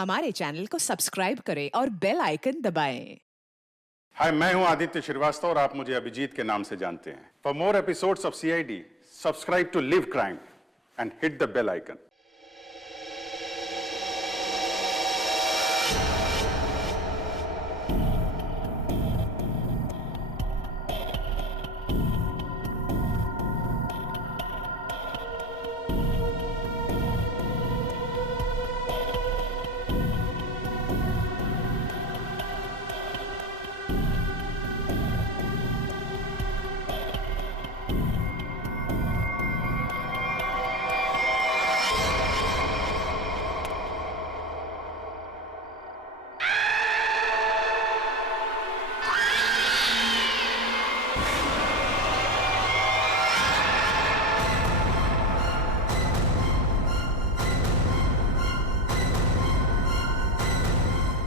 हमारे चैनल को सब्सक्राइब करें और बेल आइकन दबाएं। हाय, मैं हूं आदित्य श्रीवास्तव और आप मुझे अभिजीत के नाम से जानते हैं। For more episodes of CID, subscribe to live crime and hit the bell icon.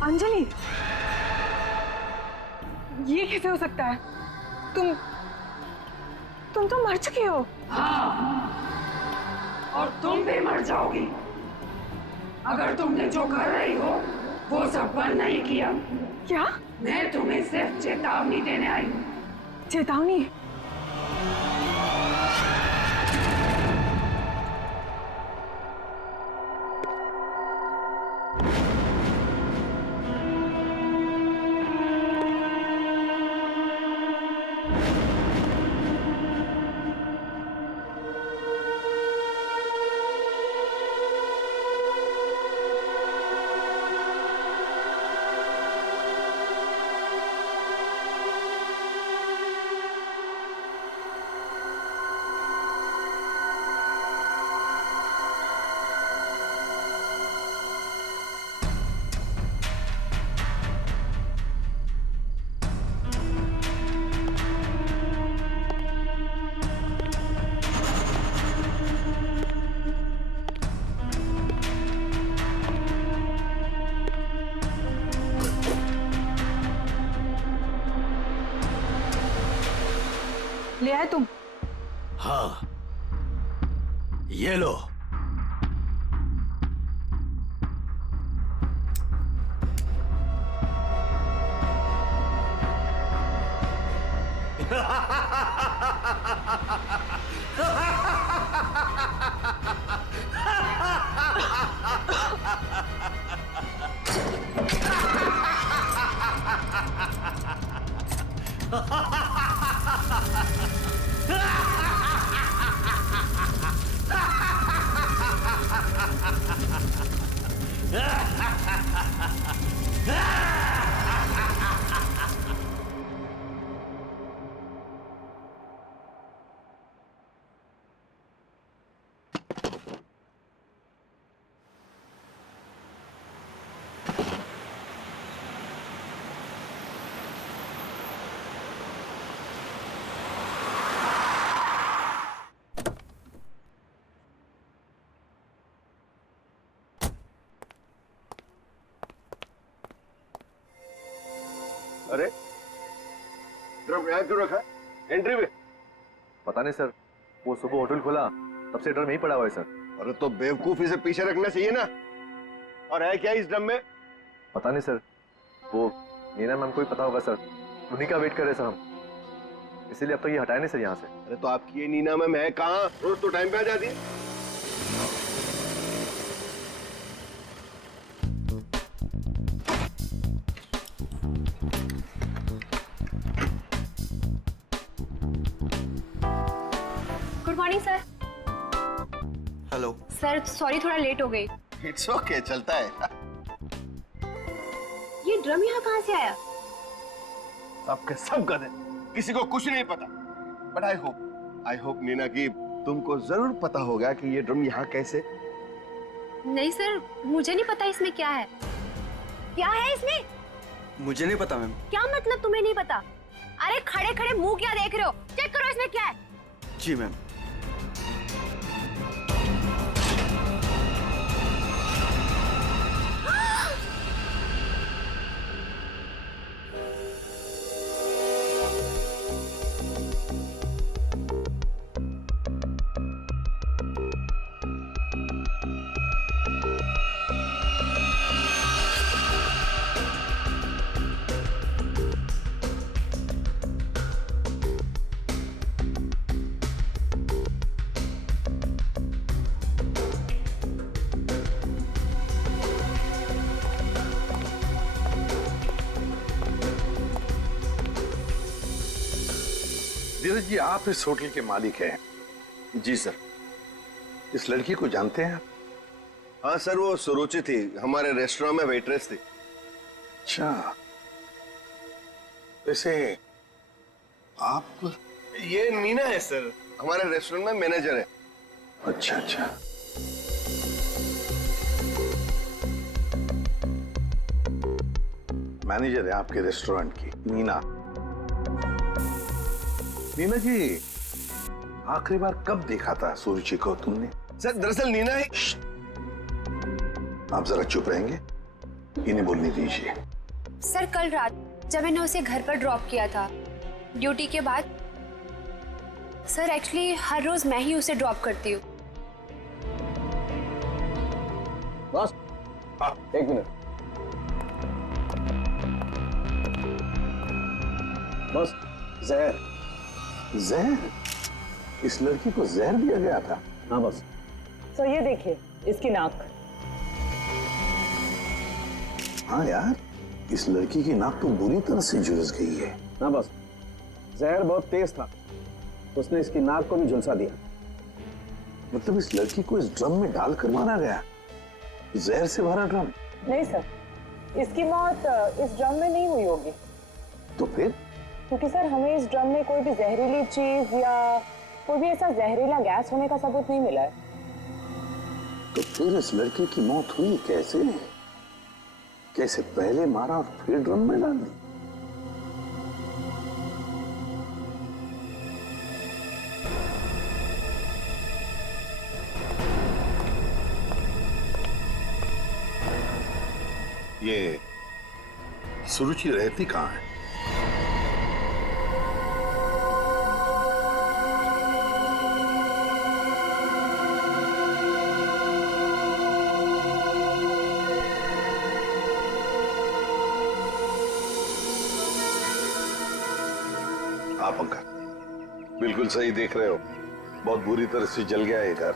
Anjali, ये कैसे हो सकता है? तुम तो मर चुकी हो। हाँ, और तुम भी मर जाओगी अगर तुमने जो कर रही हो वो सब बंद नहीं किया। क्या? मैं तुम्हें सिर्फ चेतावनी देने आई हूँ। चेतावनी? ले आए तुम? हाँ, ये लो। अरे ड्रम यहाँ क्यों रखा? एंट्री में? पता नहीं सर, वो सुबह होटल खोला तब से ड्रम यहीं पड़ा हुआ है सर। अरे तो बेवकूफी से पीछे रखना चाहिए ना। और है क्या इस ड्रम में? पता नहीं सर, वो नीना मैम को ही पता होगा सर, उन्हीं का वेट कर रहे सर हम, इसीलिए अब तक ये हटाए नहीं सर यहाँ से। अरे तो आपकी ये नीना मैम है कहाँ? रोज तो टाइम पे आ जाती है। Good morning sir. Hello sir sorry, थोड़ा लेट हो गई। इट्स ओके, चलता है। ये ड्रम यहाँ कहाँ से आया? सबके सब गधे, किसी को कुछ नहीं पता। बट आई होप नीना की तुमको जरूर पता होगा कि ये ड्रम यहाँ कैसे। नहीं सर, मुझे नहीं पता इसमें क्या है। क्या है इसमें? मुझे नहीं पता मैम। क्या मतलब तुम्हें नहीं पता? अरे खड़े खड़े मुंह क्या देख रहे हो? चेक करो इसमें क्या है। जी मैम। नीरज जी, आप इस होटल के मालिक हैं। जी सर। इस लड़की को जानते हैं आप? हाँ सर, वो सुरुचि थी, हमारे रेस्टोरेंट में वेट्रेस थी। अच्छा, वैसे आप? ये नीना है सर, हमारे रेस्टोरेंट में मैनेजर है। अच्छा अच्छा। मैनेजर है आपके रेस्टोरेंट की, नीना। नीना जी, आखिरी बार कब देखा था सुरुचि को तुमने? सर दरअसल नीना है। आप जरा चुप रहेंगे, इन्हें बोलने दीजिए। सर कल रात जब मैंने उसे घर पर ड्रॉप किया था ड्यूटी के बाद। सर एक्चुअली हर रोज मैं ही उसे ड्रॉप करती हूँ। बस एक मिनट। बस जहर। जहर? इस लड़की को जहर दिया गया था? हाँ बस। तो ये देखिए इसकी नाक। हाँ यार, इस लड़की की नाक तो बुरी तरह से झुलस गई है। हाँ बस, जहर बहुत तेज था, उसने इसकी नाक को भी झुलसा दिया। मतलब इस लड़की को इस ड्रम में डालकर मारा गया? जहर से भरा ड्रम? नहीं सर, इसकी मौत इस ड्रम में नहीं हुई होगी। तो फिर? क्योंकि सर हमें इस ड्रम में कोई भी जहरीली चीज या कोई भी ऐसा जहरीला गैस होने का सबूत नहीं मिला है। तो फिर इस लड़की की मौत हुई कैसे? कैसे पहले मारा और फिर ड्रम में डाल दी? ये सुरुचि रहती कहाँ है? आप अंकल बिल्कुल सही देख रहे हो, बहुत बुरी तरह से जल गया है घर।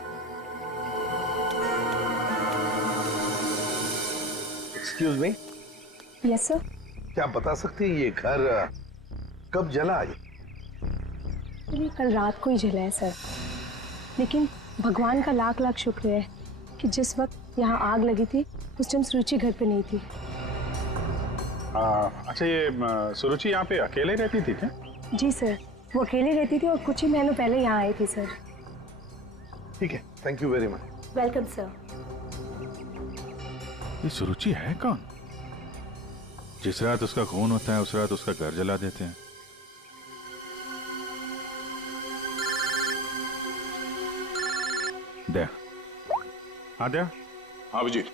Excuse me. Yes sir. क्या आप बता सकते हैं ये घर कब जला? ये कल रात को ही जला है सर, लेकिन भगवान का लाख लाख शुक्र है कि जिस वक्त यहाँ आग लगी थी उस टाइम सुरुचि घर पे नहीं थी। अच्छा, ये सुरुचि यहाँ पे अकेले रहती थी क्या? जी सर, वो अकेले रहती थी और कुछ ही महीनों पहले यहाँ आई थी सर। ठीक है, thank you very much. Welcome sir. ये सुरुचि है कौन? जिस रात उसका खून होता है उस रात उसका घर जला देते हैं। दे। हाँ दे। हाँ अभिजीत,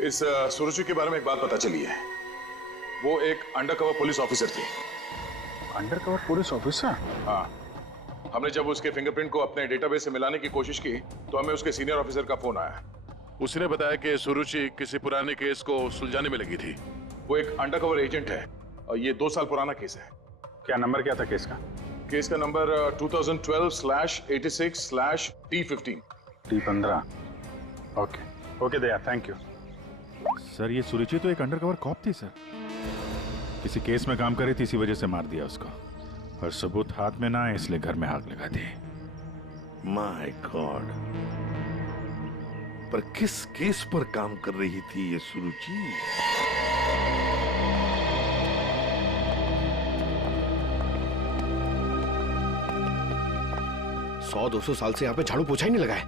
इस सुरुचि के बारे में एक बात पता चली है। वो एक अंडरकवर पुलिस ऑफिसर थी। Undercover police officer? हाँ, हमने जब उसके फिंगरप्रिंट को अपने डेटाबेस से मिलाने की कोशिश की तो हमें उसके सीनियर ऑफिसर का फोन आया। उसने बताया कि सुरुचि किसी पुराने केस को सुलझाने में लगी थी। वो एक अंडरकवर एजेंट है और ये 2 साल पुराना केस है। क्या नंबर क्या था केस का? केस का number 2012/86/T15। T15। Okay okay Daya, thank you. Sir ये सुरुचि तो एक अंडरकवर कॉप थी सर। किसी केस में काम कर रही थी, इसी वजह से मार दिया उसको। और सबूत हाथ में ना आए इसलिए घर में आग लगा दी। माय गॉड, पर किस केस पर काम कर रही थी ये सुरुचि? सौ 200 साल से यहाँ पे झाड़ू पोछा ही नहीं लगा है।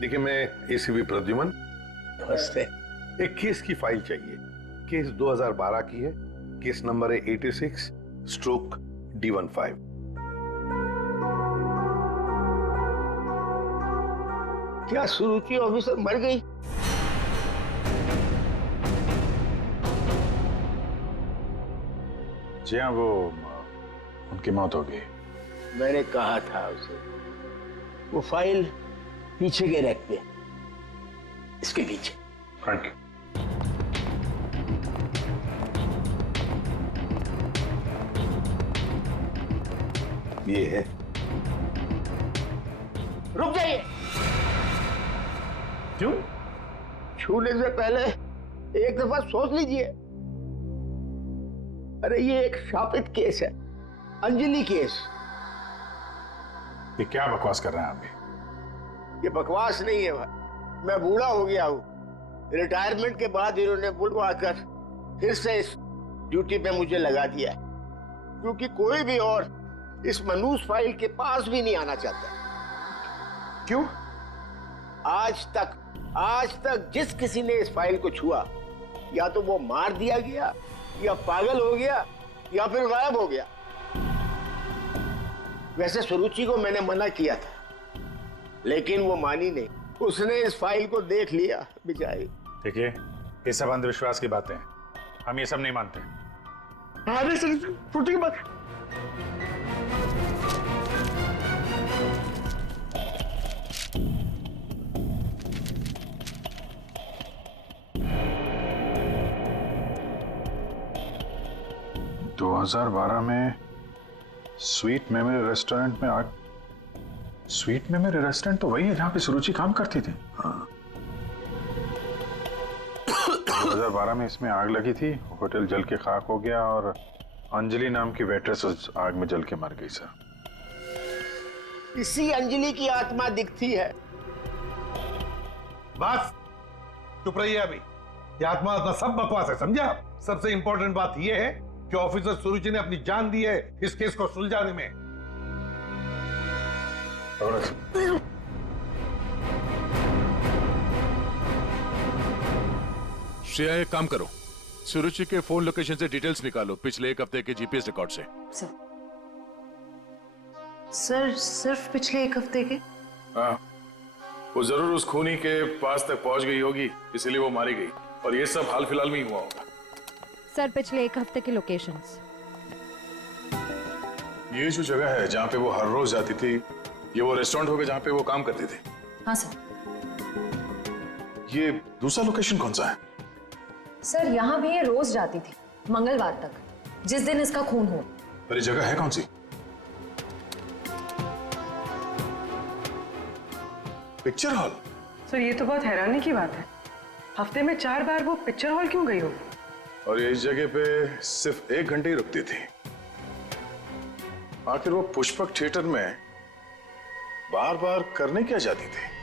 देखिए, मैं एसीपी प्रद्युमन। नमस्ते। एक केस की फाइल चाहिए। केस 2012 की है, केस नंबर है 86/D15। क्या सुरुचि ऑफिसर मर गई? जी हाँ, वो उनकी मौत हो गई। मैंने कहा था उसे, वो फाइल पीछे के रैक पे, इसके पीछे। Thank you. ये है। रुक जाइए। क्यों? छूने से पहले एक दफा सोच लीजिए। अरे ये एक शापित केस है, अंजलि केस। ये क्या बकवास कर रहे हैं आप भी? ये बकवास नहीं है भाई, मैं बूढ़ा हो गया हूँ। रिटायरमेंट के बाद इन्होंने बुलवाकर फिर से इस ड्यूटी पे मुझे लगा दिया है, क्योंकि कोई भी और इस मनूस फाइल के पास भी नहीं आना चाहता। क्यों? आज तक जिस किसी ने इस फाइल को छुआ, या तो वो मार दिया गया, या पागल हो गया, या फिर गायब हो गया। वैसे सुरुचि को मैंने मना किया था, लेकिन वो मानी नहीं। उसने इस फाइल को देख लिया बेचारी। देखिए, ये सब अंधविश्वास की बातें हैं, हम ये सब नहीं मानते। अरे सुरुचि की बात। तो 2012 में स्वीट मेमोरी रेस्टोरेंट में आग। स्वीट मेमोरी रेस्टोरेंट तो वही है जहां पे सुरुचि काम करती थी। हाँ। 2012 में इसमें आग लगी थी, होटल जल के खाक हो गया और अंजलि नाम की वेट्रेस उस आग में जल के मर गई सर। इसी अंजलि की आत्मा दिखती है। बस चुप रहिए अभी। ये आत्मा सब बकवास है, समझा? सबसे इंपॉर्टेंट बात यह है कि ऑफिसर सुरुचि ने अपनी जान दी है इस केस को सुलझाने में। श्रेया, एक काम करो, सुरुचि के फोन लोकेशन से डिटेल्स निकालो पिछले एक हफ्ते के जीपीएस रिकॉर्ड से। सर सिर्फ पिछले एक हफ्ते के? हाँ, वो जरूर उस खूनी के पास तक पहुंच गई होगी, इसीलिए वो मारी गई, और ये सब हाल फिलहाल में ही हुआ होगा। सर पिछले एक हफ्ते के लोकेशंस। ये जो जगह है जहाँ पे वो हर रोज जाती थी, ये वो रेस्टोरेंट होगा जहाँ पे वो काम करती थी? हाँ सर। ये दूसरा लोकेशन कौन सा है? सर यहाँ भी ये रोज जाती थी, मंगलवार तक, जिस दिन इसका खून हुआ। पर ये जगह है कौन सी? Picture hall. सर ये तो बहुत हैरानी की बात है, हफ्ते में 4 बार वो पिक्चर हॉल क्यों गई हो? और ये इस जगह पे सिर्फ 1 घंटे ही रुकती थी। आखिर वो पुष्पक थिएटर में बार बार करने क्या जाती थी?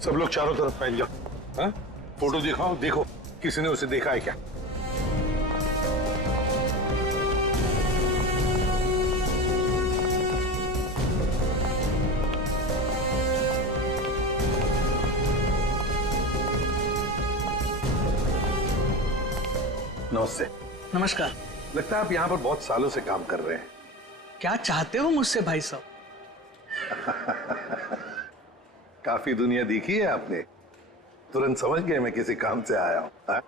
सब लोग चारों तरफ फैल जाओ। हाँ? फोटो दिखाओ, देखो किसी ने उसे देखा है क्या? नमस्ते। नमस्कार। लगता है आप यहाँ पर बहुत सालों से काम कर रहे हैं। क्या चाहते हो मुझसे भाई साहब? काफी दुनिया देखी है आपने, तुरंत समझ गए मैं किसी काम से आया हूँ। हाँ?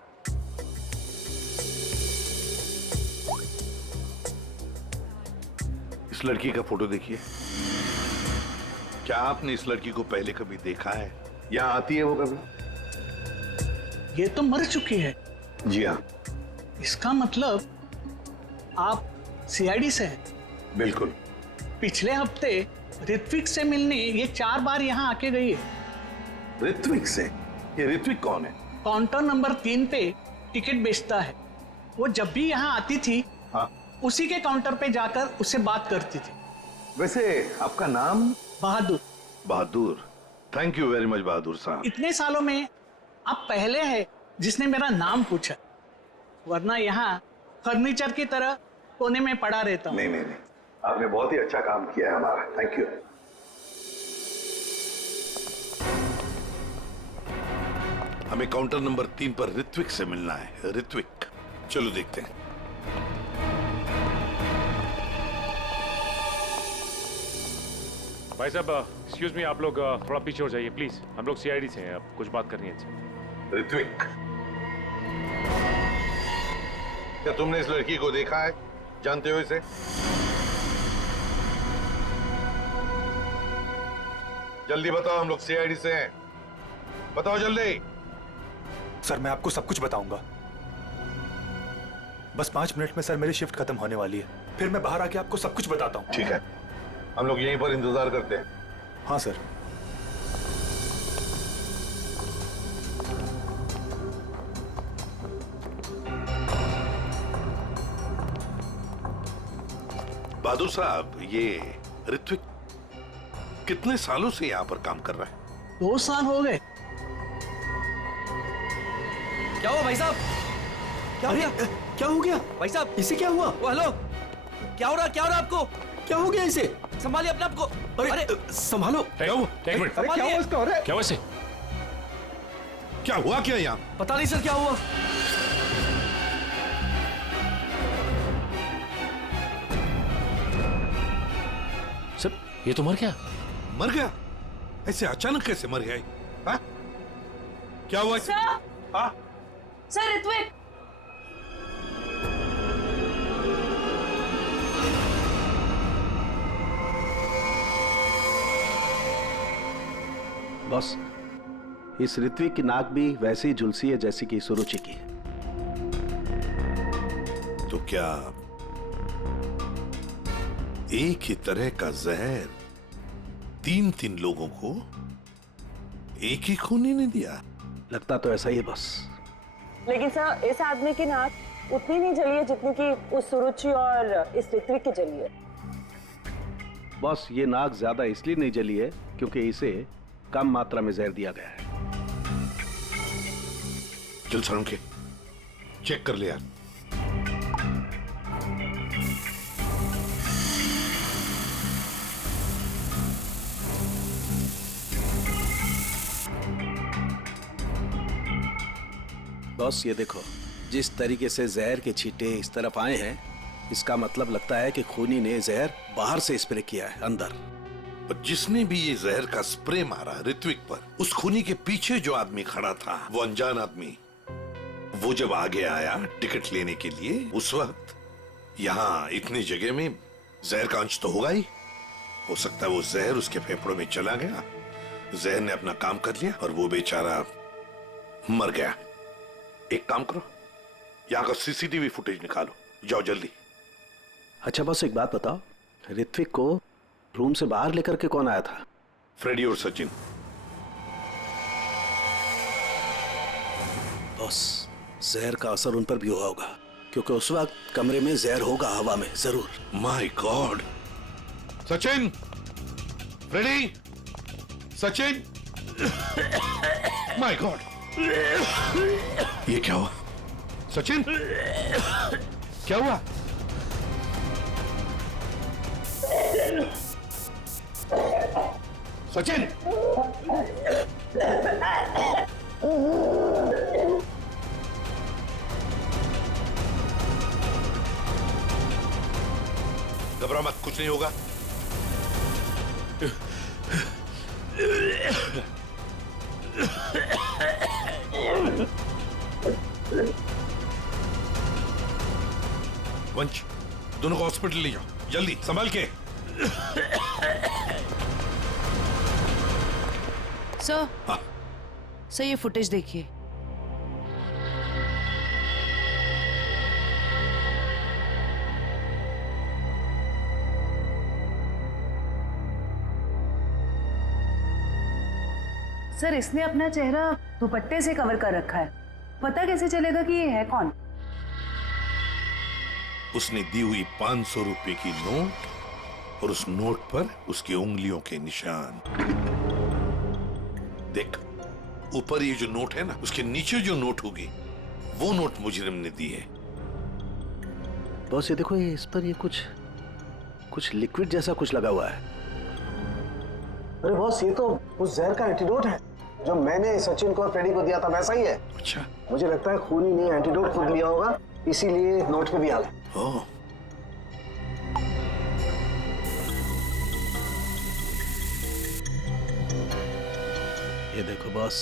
इस लड़की का फोटो देखिए। क्या आपने इस लड़की को पहले कभी देखा है? यहाँ आती है वो कभी? ये तो मर चुकी है। जी हाँ। इसका मतलब आप सीआईडी से हैं? बिल्कुल। पिछले हफ्ते ऋत्विक से मिलने ये 4 बार यहाँ आके गई है। ऋत्विक से? ये ऋत्विक कौन है? काउंटर नंबर 3 पे टिकट बेचता है। वो जब भी यहाँ आती थी, हाँ, उसी के काउंटर पे जाकर उससे बात करती थी। वैसे आपका नाम? बहादुर। बहादुर, थैंक यू वेरी मच बहादुर साहब। इतने सालों में आप पहले हैं जिसने मेरा नाम पूछा, वरना यहाँ फर्नीचर की तरह कोने में पड़ा रहता हूँ। नहीं, आपने बहुत ही अच्छा काम किया है हमारा, थैंक यू। हमें काउंटर नंबर 3 पर ऋत्विक से मिलना है। ऋत्विक, चलो देखते हैं। भाई साहब, एक्सक्यूज मी, आप लोग थोड़ा पीछे हो जाइए प्लीज। हम लोग सीआईडी से हैं, अब कुछ बात करनी है इनसे। ऋत्विक, क्या तुमने इस लड़की को देखा है? जानते हो इसे? जल्दी बताओ, हम लोग सीआईडी से हैं, बताओ जल्दी। सर मैं आपको सब कुछ बताऊंगा, बस 5 मिनट में सर मेरी शिफ्ट खत्म होने वाली है, फिर मैं बाहर आके आपको सब कुछ बताता हूँ। ठीक है, हम लोग यहीं पर इंतजार करते हैं। हाँ सर। बहादुर साहब, ये ऋत्विक कितने सालों से यहाँ पर काम कर रहा है? 2 साल हो गए। क्या हुआ भाई साहब? क्या हो गया? क्या हो गया भाई साहब? इसे क्या हुआ? हेलो, क्या हो रहा आपको? क्या हो गया इसे? संभालिए अपने आप को। अरे संभालो। क्या हुआ? एक मिनट। अरे क्या हुआ इसका? अरे क्या हुआ इसे? क्या हुआ क्या यहाँ? पता नहीं सर क्या हुआ। सर ये तो मर गया। मर गया? ऐसे अचानक कैसे मर गया? हाँ? क्या हुआ? हाँ? सर ऋत्विक, बॉस, इस ऋत्विक की नाक भी वैसी झुलसी है जैसी कि सुरुचि की। तो क्या एक ही तरह का जहर 3 लोगों को एक ही खूनी ने दिया? लगता तो ऐसा ही है बॉस। लेकिन सर इस आदमी की नाक उतनी नहीं जली है जितनी कि उस सुरुचि और इस ऋत्विक की जली है। बॉस, ये नाक ज्यादा इसलिए नहीं जली है क्योंकि इसे कम मात्रा में जहर दिया गया है। चल सर, के चेक कर लिया। बॉस ये देखो, जिस तरीके से जहर के छींटे इस तरफ आए हैं, इसका मतलब लगता है कि खूनी ने जहर बाहर से स्प्रे किया है अंदर। पर जिसने भी ये जहर का स्प्रे मारा ऋत्विक पर, उस खूनी के पीछे जो आदमी खड़ा था, वो अनजान आदमी, वो जब आगे आया टिकट लेने के लिए, उस वक्त यहाँ इतनी जगह में जहर का अंश तो होगा ही। हो सकता है वो जहर उसके फेफड़ों में चला गया, जहर ने अपना काम कर लिया और वो बेचारा मर गया। एक काम करो, यहाँ का सीसीटीवी फुटेज निकालो, जाओ जल्दी। अच्छा बॉस, एक बात बताओ, ऋत्विक को रूम से बाहर लेकर के कौन आया था? फ्रेडी और सचिन। बॉस, जहर का असर उन पर भी हुआ होगा क्योंकि उस वक्त कमरे में जहर होगा हवा में जरूर। My god! Sachin, Freddie, Sachin, my god! ये क्या हुआ? सचिन, क्या हुआ? सचिन! घबरा मत, कुछ नहीं होगा। वंश, दोनों को हॉस्पिटल ले जाओ जल्दी, संभाल के। सर, सर ये फुटेज देखिए। सर इसने अपना चेहरा दुपट्टे से कवर कर रखा है, पता कैसे चलेगा कि ये है कौन? उसने दी हुई 500 रुपए की नोट और उस नोट पर उसकी उंगलियों के निशान। देख, ऊपर ये जो नोट है ना, उसके नीचे जो नोट होगी वो नोट मुजरिम ने दी है। बॉस ये देखो, ये इस पर ये कुछ लिक्विड जैसा कुछ लगा हुआ है। अरे बॉस, ये तो उस जहर का एंटीडोट है जो मैंने सचिन को और फ्रेडी को दिया था, वैसा ही है। अच्छा, मुझे लगता है खूनी ने एंटीडोट खुद लिया होगा, इसीलिए नोट पे भी आ गया। ओह, ये देखो बॉस,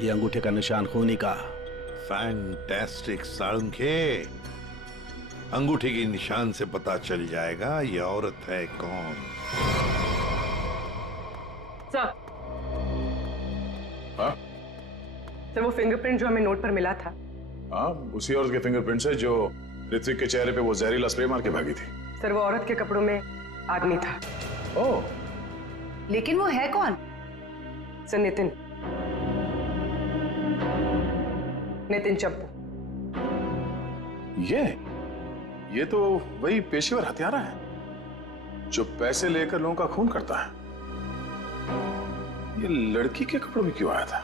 ये अंगूठे का निशान खूनी का। फैंटास्टिक साळुंखे। अंगूठे के निशान से पता चल जाएगा ये औरत है कौन। सर, हाँ? सर वो फिंगरप्रिंट जो हमें नोट पर मिला था, हाँ, उसी औरत के फिंगरप्रिंट्स है जो ऋत्विक के चेहरे पे वो जहरीला स्प्रे मार के भागी थी। सर वो औरत के कपड़ों में आदमी था। ओह, लेकिन वो है कौन? सर नितिन, नितिन चप्पू। ये तो वही पेशेवर हत्यारा है जो पैसे लेकर लोगों का खून करता है। ये लड़की के कपड़ों में क्यों आया था?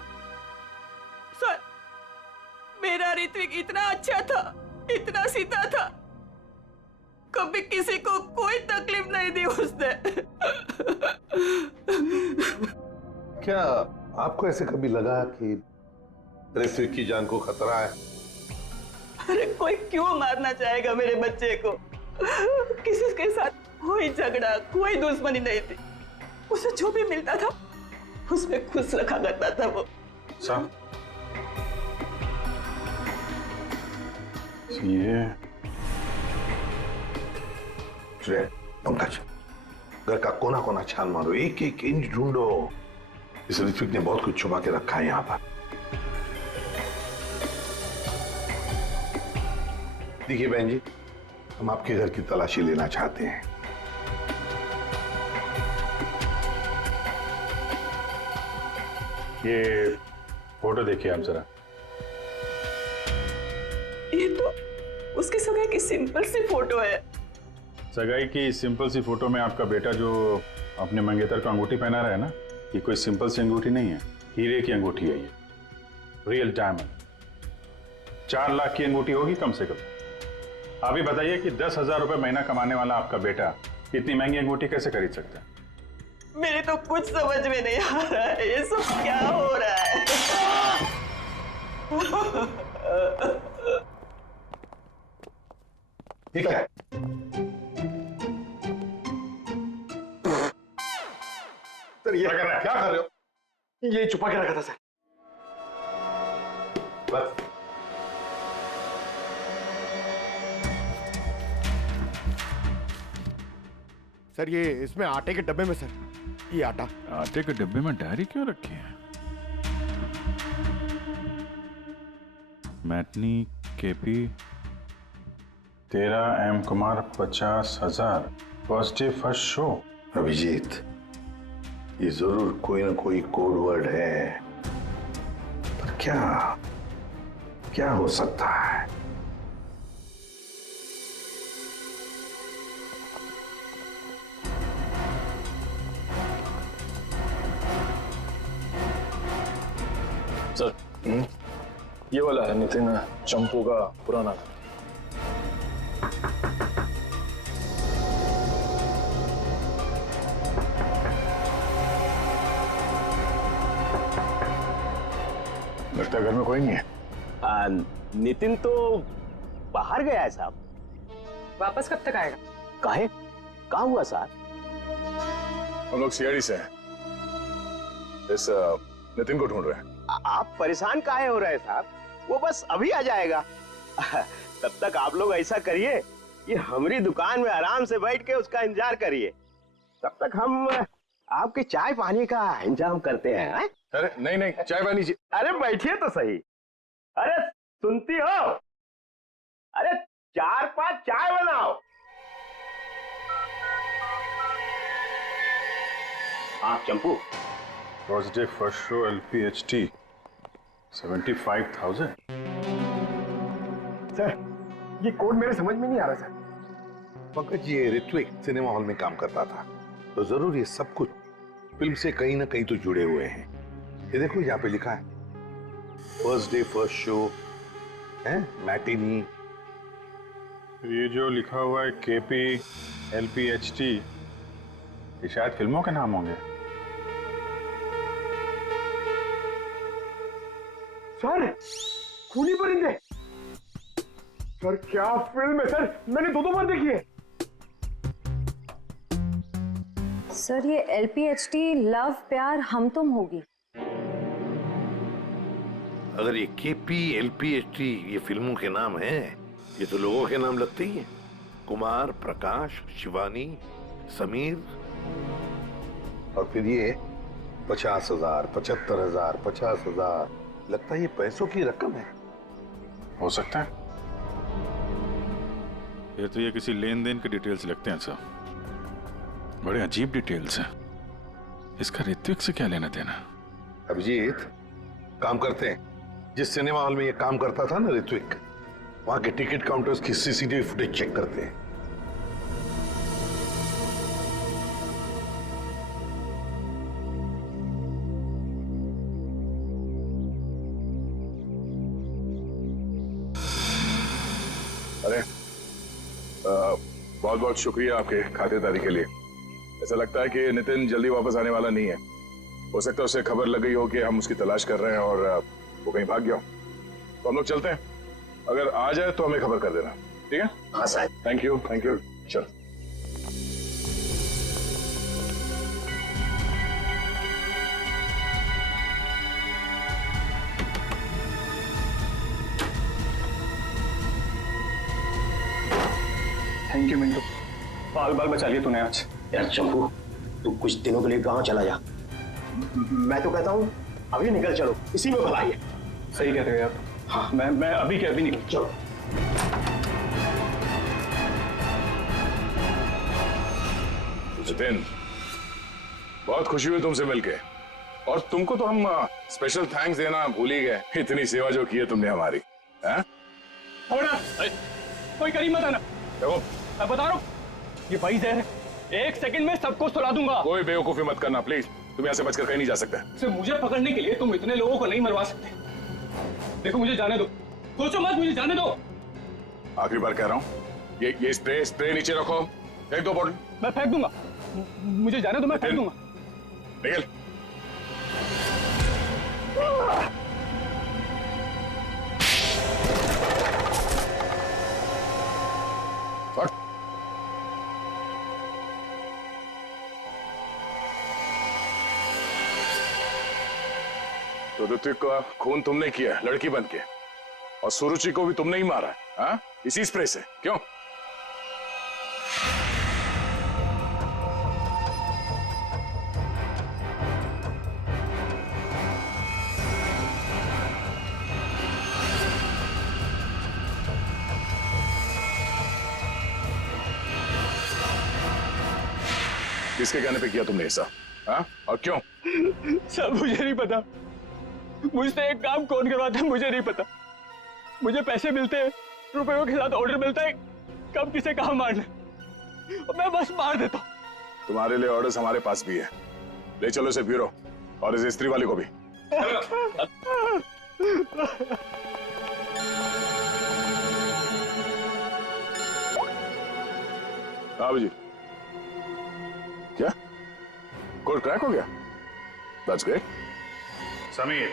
सर, मेरा ऋत्विक इतना अच्छा था, इतना सीधा था, कभी किसी को कोई तकलीफ नहीं दी उसने। क्या आपको ऐसे कभी लगा कि ऋत्विक की जान को खतरा है? अरे कोई क्यों मारना चाहेगा मेरे बच्चे को? किसी के साथ कोई झगड़ा, कोई दुश्मनी नहीं थी। उसे जो भी मिलता था उसमें खुश रखा करता था वो। साहब, ये पंकज, घर का कोना कोना छान मारो, एक एक इंच ढूंढो। इस ऋत्विक ने बहुत कुछ छुपा के रखा है यहाँ पर। देखिए बहन जी, हम आपके घर की तलाशी लेना चाहते हैं। ये फोटो देखिए आप जरा। ये तो उसकी सगाई की सिंपल सी फोटो है। सगाई की सिंपल सी फोटो में आपका बेटा जो अपने मंगेतर को अंगूठी पहना रहा है ना, ये कोई सिंपल सी अंगूठी नहीं है, हीरे की अंगूठी है ये, रियल डायमंड। 4 लाख की अंगूठी होगी कम से कम। आप ही बताइए कि 10,000 रुपए महीना कमाने वाला आपका बेटा इतनी महंगी अंगूठी कैसे खरीद सकता है? मेरे तो कुछ समझ में नहीं आ रहा है, ये सब क्या हो रहा है? ठीक है, सर ये क्या कर रहे हो? ये छुपा के रखा था सर। बस सर ये इसमें आटे के डब्बे में सर, ये आटा। आटे के डब्बे में डायरी क्यों रखी है? Matinee KP 13 M Kumar 50,000 first day first show. Abhijit, ये जरूर कोई ना कोई कोड वर्ड है, पर क्या हो सकता है? सर, ये वाला है नितिन चंपू का पुराना। लगता है घर में कोई नहीं है। नितिन तो बाहर गया है साहब। वापस कब तक आएगा? काहे? कहाँ हुआ साहब? हम लोग सीआईडी से हैं, इस नितिन को ढूंढ रहे हैं। आप परेशान काहे हो रहे हैं साहब? वो बस अभी आ जाएगा। तब तक आप लोग ऐसा करिए कि हमारी दुकान में आराम से बैठ के उसका इंतजार करिए। तब तक हम आपके चाय पानी का इंतजाम करते हैं। अरे नहीं, चाय पानी। अरे बैठिए तो सही। अरे सुनती हो? अरे 4-5 चाय बनाओ। हाँ Champu, first day first show LPHT 75,000। Sir ये कोड मेरे समझ में नहीं आ रहा सर। पंकज, ये ऋत्विक सिनेमा हॉल में काम करता था, तो जरूर ये सब कुछ फिल्म से कहीं ना कहीं तो जुड़े हुए हैं। ये देखो यहाँ पे लिखा है फर्स्ट डे फर्स्ट शो है, मैटिनी। ये जो लिखा हुआ है KP LPHT, ये शायद फिल्मों के नाम होंगे। सर खूनी परिंदे, सर क्या फिल्म है सर, मैंने 2 बार देखी है। सर ये LPHT लव प्यार हम तुम होगी। अगर ये KP LPHT ये फिल्मों के नाम हैं, ये तो लोगों के नाम लगते ही हैं। कुमार, प्रकाश, शिवानी, समीर। और फिर ये 50,000, 75,000, 50,000, लगता है ये पैसों की रकम है। हो सकता है। फिर तो ये किसी लेन देन के डिटेल्स लगते हैं सर। बड़े अजीब डिटेल्स हैं। इसका ऋत्विक से क्या लेना देना? अभिजीत, काम करते हैं। जिस सिनेमा हॉल में ये काम करता था ना ऋत्विक, वहां के टिकट काउंटर्स की सीसीटीवी फुटेज चेक करते हैं। अरे बहुत बहुत शुक्रिया आपके खातिरदारी के लिए। ऐसा लगता है कि नितिन जल्दी वापस आने वाला नहीं है। हो सकता है उसे खबर लग गई हो कि हम उसकी तलाश कर रहे हैं और वो कहीं भाग गया हो। तो हम लोग चलते हैं, अगर आ जाए तो हमें खबर कर देना, ठीक है? हाँ साहब। थैंक यू चल। थैंक यू मिंटू, बाल बाल बचा लिया तूने आज। यार चंपू, तू कुछ दिनों के लिए गांव चला जा। मैं तो कहता हूँ अभी निकल चलो, इसी में भलाई है। सही कह रहे हो आप। हाँ, मैं अभी के अभी निकल। चलो। जितेन, बहुत खुशी हुई तुमसे मिलके, और तुमको तो हम स्पेशल थैंक्स देना भूल ही गए। इतनी सेवा जो की है तुमने हमारी। कोई करीब मत आना। देखो, मैं बता रहा हूँ, ये वही जहर है, एक सेकंड में सबको सुला दूंगा। कोई बेवकूफी मत करना प्लीज, तुम यहाँ से बचकर कहीं नहीं जा सकते। सिर्फ मुझे पकड़ने के लिए तुम इतने लोगों को नहीं मरवा सकते। देखो मुझे जाने दो, सोचो मत, मुझे जाने दो। आखिरी बार कह रहा हूँ, ये स्प्रे नीचे रखो, फेंक दो बोतल। मैं फेंक दूंगा, मुझे जाने दो, मैं फेंक दूंगा। निकल। तो ऋत्विक का खून तुमने किया लड़की बन के, और सुरुचि को भी तुमने ही मारा, हाँ? इसी स्प्रे से, क्यों? किसके कहने पे किया तुमने ऐसा, हाँ? और क्यों? सब मुझे नहीं पता, मुझसे एक काम कौन करवाता है मुझे नहीं पता। मुझे पैसे मिलते हैं, रुपयों के साथ ऑर्डर मिलता है कब किसे कहाँ मारना, और मैं बस मार देता हूँ। तुम्हारे लिए ऑर्डर्स हमारे पास भी है, ले चलो इसे ब्यूरो, और इस स्त्री वाले को भी। हाँ जी, क्या कोड क्रैक हो गया? That's great. समीर,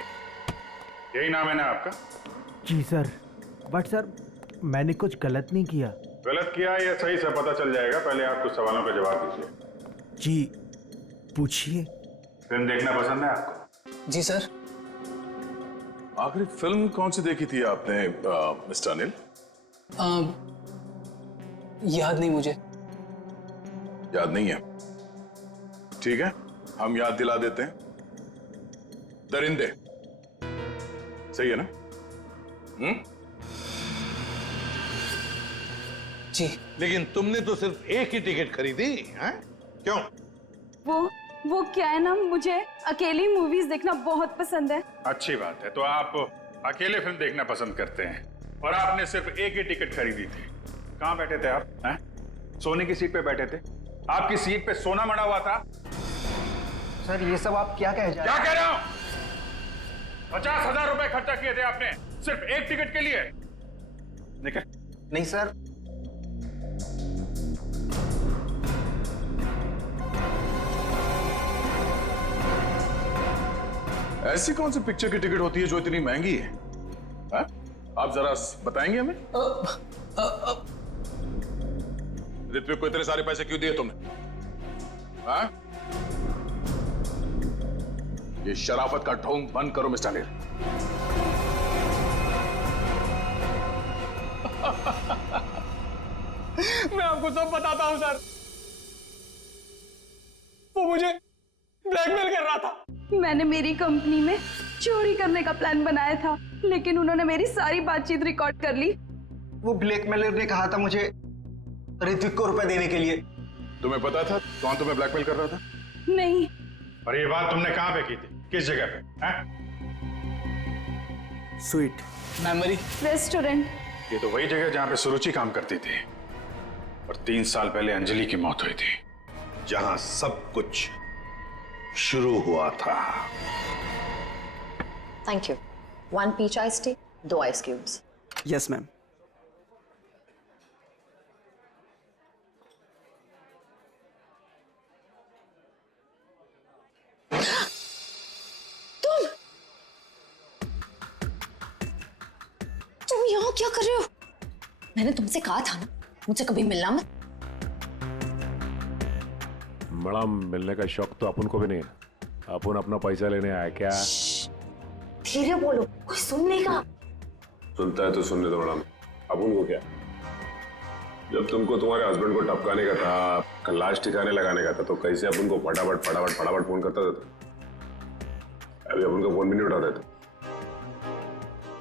यही नाम है ना आपका? जी सर, बट सर मैंने कुछ गलत नहीं किया। गलत किया या सही से पता चल जाएगा, पहले आप कुछ सवालों का जवाब दीजिए। जी पूछिए। फिल्म देखना पसंद है आपको? जी सर। आखिरी फिल्म कौन सी देखी थी आपने मिस्टर अनिल? याद नहीं मुझे। याद नहीं है? ठीक है, हम याद दिला देते हैं। दरिंदे, सही है ना? जी। लेकिन तुमने तो सिर्फ एक ही टिकट खरीदी, हैं? क्यों? वो क्या है ना, मुझे अकेली मूवीज देखना बहुत पसंद है। अच्छी बात है, तो आप अकेले फिल्म देखना पसंद करते हैं, और आपने सिर्फ एक ही टिकट खरीदी थी। कहाँ बैठे थे आप? हैं? सोने की सीट पे बैठे थे? आपकी सीट पे सोना मड़ा हुआ था? सर ये सब आप क्या कह क्या कह रहा हूं? 50,000 रुपए खर्चा किए थे आपने सिर्फ एक टिकट के लिए। निकल। नहीं सर। ऐसी कौन सी पिक्चर की टिकट होती है जो इतनी महंगी है? हा? आप जरा बताएंगे हमें? ऋत्विक को इतने सारे पैसे क्यों दिए तुमने? हा? ये शराफत का ढोंग बंद करो मिस्टर अनिल। मैं आपको सब बताता हूं सर, वो मुझे ब्लैकमेल कर रहा था। मैंने मेरी कंपनी में चोरी करने का प्लान बनाया था, लेकिन उन्होंने मेरी सारी बातचीत रिकॉर्ड कर ली। वो ब्लैकमेलर ने कहा था मुझे ऋत्विक को रुपए देने के लिए, तुम्हें पता था कौन तुम्हें ब्लैकमेल कर रहा था? नहीं। और ये बात तुमने कहां पे की थी? किस जगह पे? Sweet memory restaurant. ये तो वही जगह जहां पे सुरुचि काम करती थी और 3 साल पहले अंजलि की मौत हुई थी। जहां सब कुछ शुरू हुआ था। Thank you. 1 peach ice tea, 2 ice cubes. Yes ma'am. तुम यहाँ क्या कर रहे हो? मैंने तुमसे कहा था ना मुझसे कभी मिलना मत। मैडम मिलने का शौक तो अपन को भी नहीं है। अपन अपना पैसा लेने आया क्या? धीरे बोलो, कोई सुन लेगा। सुनता है तो सुनने दो मैडम। अपन को क्या? जब तुमको तुम्हारे हस्बैंड को टपकाने का था, लाश ठिकाने लगाने का था, तो कैसे अपन को फटाफट फटाफट फटाफट फोन करता था? अभी अपन को फोन भी नहीं उठाते थे।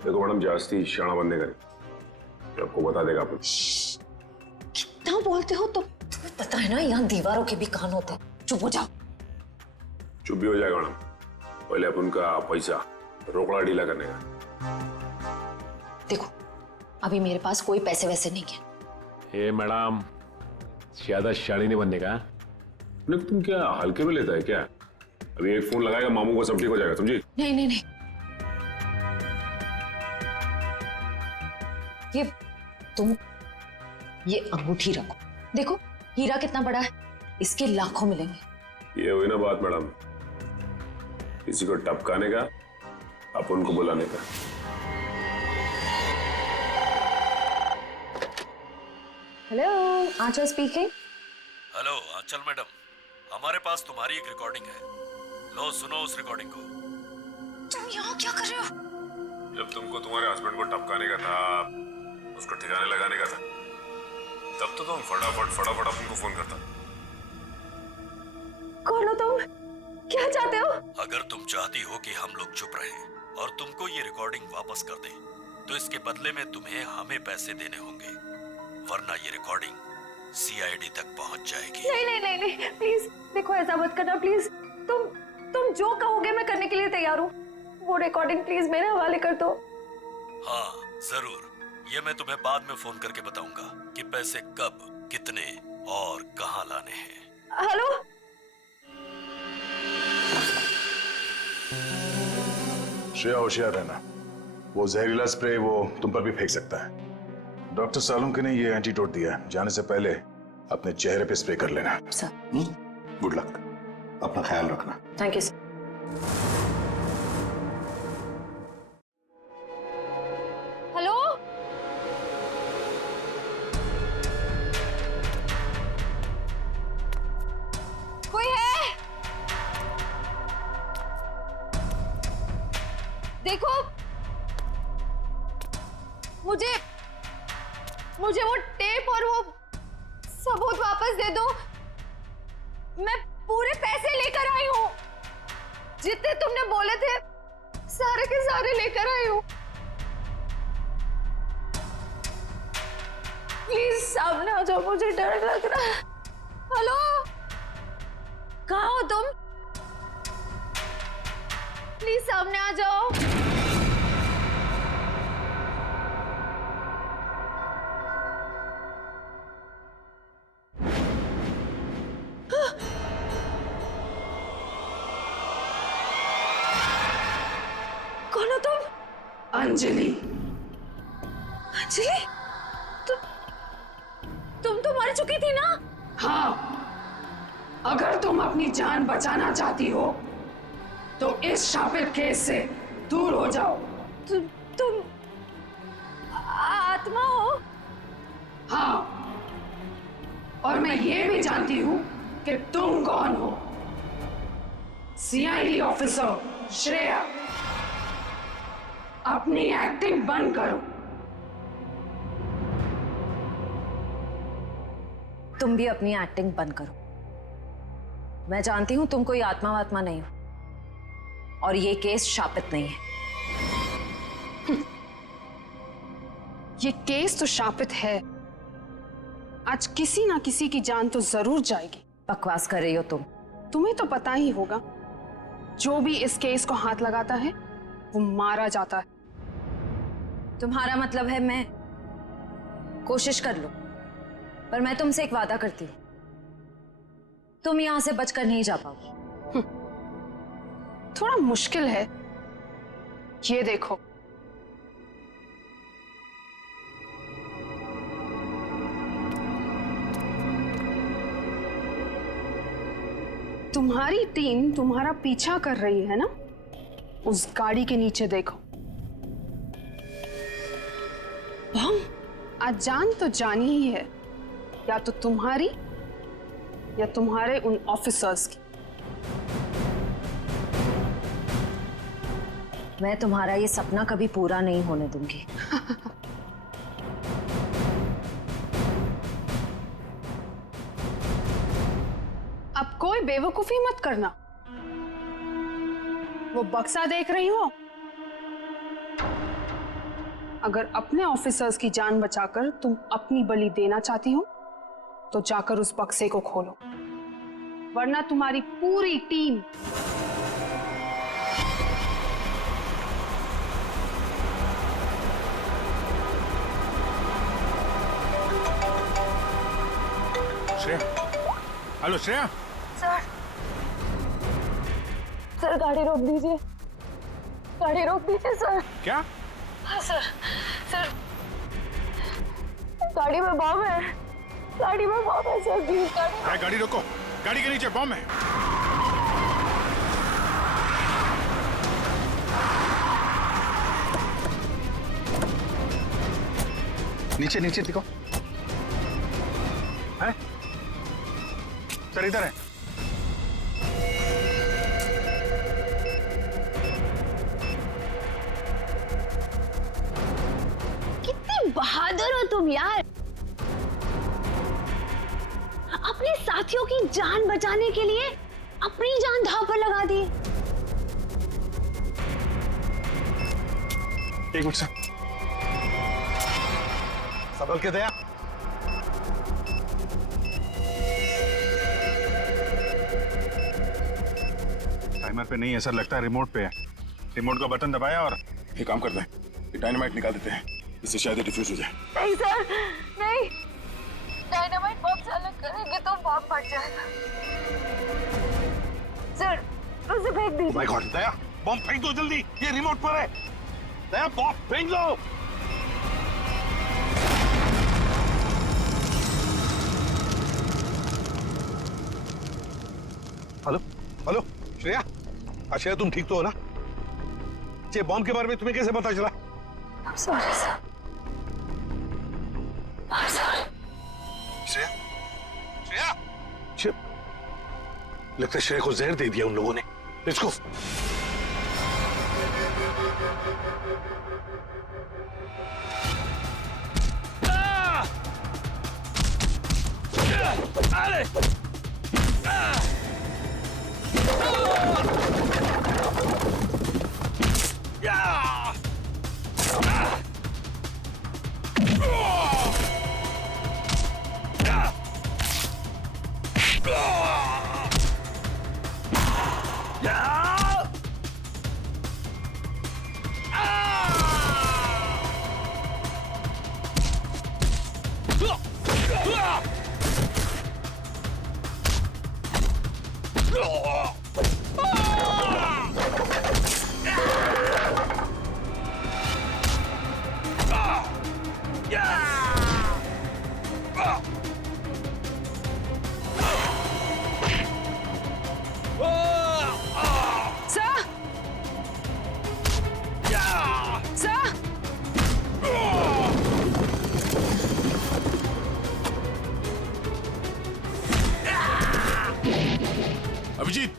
देखो मैडम, जास्ती शाना बंदे करें, आपको बता देगा अपन। कितना बोलते हो तुम? तुम्हें पता है ना यहाँ दीवारों के भी कान होते हैं। चुप हो जाओ। चुप भी हो जाएगा मैडम। पहले अपन का पैसा रोकड़ा ढीला करने का। देखो अभी मेरे पास कोई पैसे वैसे नहीं है। ए मैडम, ज्यादा शाड़ी नहीं बनने का। तुम क्या हल्के में लेता है क्या? अभी एक फोन लगाएगा मामू को सब ठीक हो जाएगा, समझी? नहीं नहीं नहीं, ये अंगूठी रखो। देखो हीरा कितना बड़ा है, इसके लाखों मिलेंगे। ये हुई ना बात मैडम, किसी को टपकाने का, अपन को बुलाने का। हेलो, आंचल स्पीकिंग। हेलो आंचल मैडम, हमारे पास तुम्हारी एक रिकॉर्डिंग है। लो सुनो उस रिकॉर्डिंग को। तुम यहाँ क्या कर रहे हो? जब तुमको तुम्हारे हस्बैंड को टपकाने का था, उसको ठिकाने लगाने का था, तब तो तुम फटाफट फटाफट अपन को फोन करता। कौन हो तुम? क्या चाहते हो? अगर तुम चाहती हो कि हम लोग चुप रहें और तुमको ये रिकॉर्डिंग वापस कर दें, तो इसके बदले में तुम्हें हमें पैसे देने होंगे, वरना ये रिकॉर्डिंग सीआईडी तक पहुंच जाएगी। नहीं नहीं नहीं नहीं, प्लीज देखो ऐसा मत करना प्लीज। तुम जो कहोगे मैं करने के लिए तैयार हूँ। वो रिकॉर्डिंग प्लीज मेरे हवाले कर दो। हाँ जरूर, ये मैं तुम्हें बाद में फोन करके बताऊंगा कि पैसे कब, कितने और कहां लाने हैं। हेलो, श्रेया होशियार रहना, वो जहरीला स्प्रे वो तुम पर भी फेंक सकता है। डॉक्टर सालुंके ने ये एंटीडोट दिया, जाने से पहले अपने चेहरे पे स्प्रे कर लेना। गुड लक, अपना ख्याल रखना। Thank you. हेलो, कोई है? देखो मुझे वो टेप और वो सबूत वापस दे दो। मैं पूरे पैसे लेकर आई हूँ, जितने तुमने बोले थे सारे के सारे लेकर आई हूँ। प्लीज सामने आ जाओ, मुझे डर लग रहा है। हेलो, कहाँ हो तुम? प्लीज सामने आ जाओ। कौन हो तुम? अंजलि। अंजलि, तुम तो मर चुकी थी ना? हाँ, अगर तुम अपनी जान बचाना चाहती हो तो इस शापित केस से दूर हो जाओ। तुम आत्मा हो? हाँ, और मैं ये भी जानती हूँ कि तुम कौन हो। सीआईडी ऑफिसर श्रेया, अपनी एक्टिंग बंद करो। तुम भी अपनी एक्टिंग बंद करो। मैं जानती हूं तुम कोई आत्मा वात्मा नहीं हो, और ये केस शापित नहीं है। ये केस तो शापित है, आज किसी ना किसी की जान तो जरूर जाएगी। बकवास कर रही हो तुम। तुम्हें तो पता ही होगा, जो भी इस केस को हाथ लगाता है वो मारा जाता है। तुम्हारा मतलब है मैं कोशिश कर लूं, पर मैं तुमसे एक वादा करती हूं, तुम यहां से बचकर नहीं जा पाओगे। थोड़ा मुश्किल है, ये देखो। तुम्हारी टीम तुम्हारा पीछा कर रही है ना, उस गाड़ी के नीचे देखो। बम, आज जान तो जानी ही है, या तो तुम्हारी या तुम्हारे उन ऑफिसर्स की। मैं तुम्हारा ये सपना कभी पूरा नहीं होने दूंगी। अब कोई बेवकूफी मत करना। वो बक्सा देख रही हो, अगर अपने ऑफिसर्स की जान बचाकर तुम अपनी बलि देना चाहती हो तो जाकर उस बक्से को खोलो, वरना तुम्हारी पूरी team Shreya, hello Shreya. Sir गाड़ी रोक दीजिए, गाड़ी रोक दीजिए सर। क्या? हाँ सर, सर गाड़ी में बम है, गाड़ी में बम है सर, प्लीज गाड़ी रोको, गाड़ी के नीचे बम है। नीचे नीचे देखो। है? सर इधर है। कितनी बहादुर हो तुम यार, अपने साथियों की जान बचाने के लिए अपनी जान दांव पर लगा दी। एक मिनट सर, संभल के दया। टाइमर पे नहीं है सर, लगता है रिमोट पे है। रिमोट का बटन दबाया और ये काम करते हैं, ये डायनामाइट निकाल देते हैं, इससे शायद डिफ्यूज हो जाए। नहीं सर, नहीं, डायनामाइट बम से अलग करेंगे तो बम फट जाएगा। सर उसे फेंक दीजिए। माय गॉड, दया बम फेंक दो जल्दी, ये रिमोट पर है। दया बम फेंक दो। हेलो हेलो श्रेया, श्रेया तुम ठीक तो हो ना? ये बॉम्ब के बारे में तुम्हें कैसे पता चला? I'm sorry sir, I'm sorry। Shreya, Shreya, लगता है श्रेया को जहर दे दिया उन लोगों ने। Let's go. अभिजीत,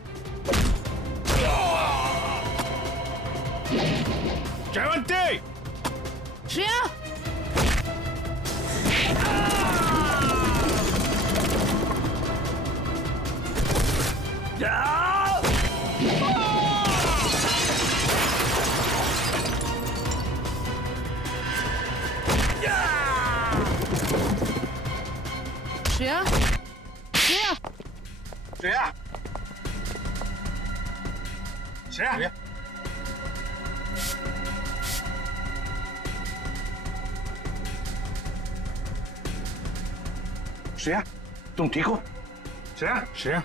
श्रेया श्रेया श्रेया श्रेया श्रेया तुम ठीक हो? श्रेया श्रेया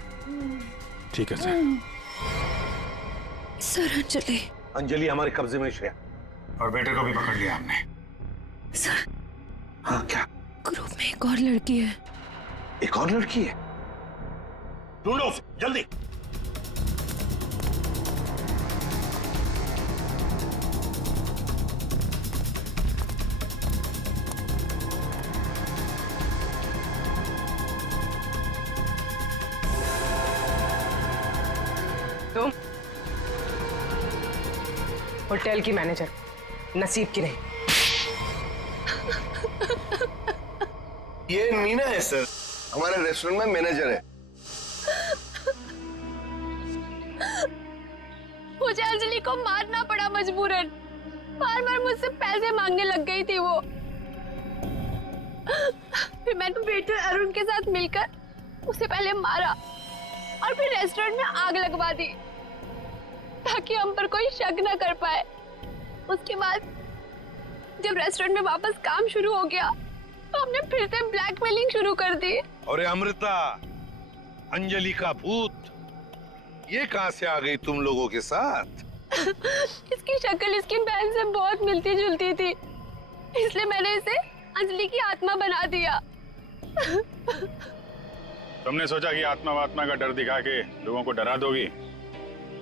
ठीक है सर। सर अंजलि अंजलि हमारे कब्जे में श्रेया। और बेटे को भी पकड़ लिया हमने। सर हाँ क्या? ग्रुप में एक और लड़की है। एक और लड़की है? ढूंढो उसे जल्दी। तुम होटल की मैनेजर, नसीब की नहीं। ये मीना है सर, हमारे रेस्टोरेंट में मैनेजर है। मुझे अंजलि को मारना पड़ा मजबूरन। बार बार मुझसे पैसे मांगने लग गई थी वो। फिर मैंने वेटर अरुण के साथ मिलकर उसे पहले मारा और फिर रेस्टोरेंट में आग लगवा दी ताकि हम पर कोई शक न कर पाए। उसके बाद जब रेस्टोरेंट में वापस काम शुरू हो गया तो हमने फिर से ब्लैकमेलिंग शुरू कर दी। अरे अमृता, अंजलि का भूत ये कहां से आ गई तुम लोगों के साथ? इसकी शक्ल इसकी बहन से बहुत मिलती जुलती थी, इसलिए मैंने इसे अंजलि की आत्मा बना दिया। तुमने सोचा कि आत्मा वात्मा का डर दिखा के लोगों को डरा दोगी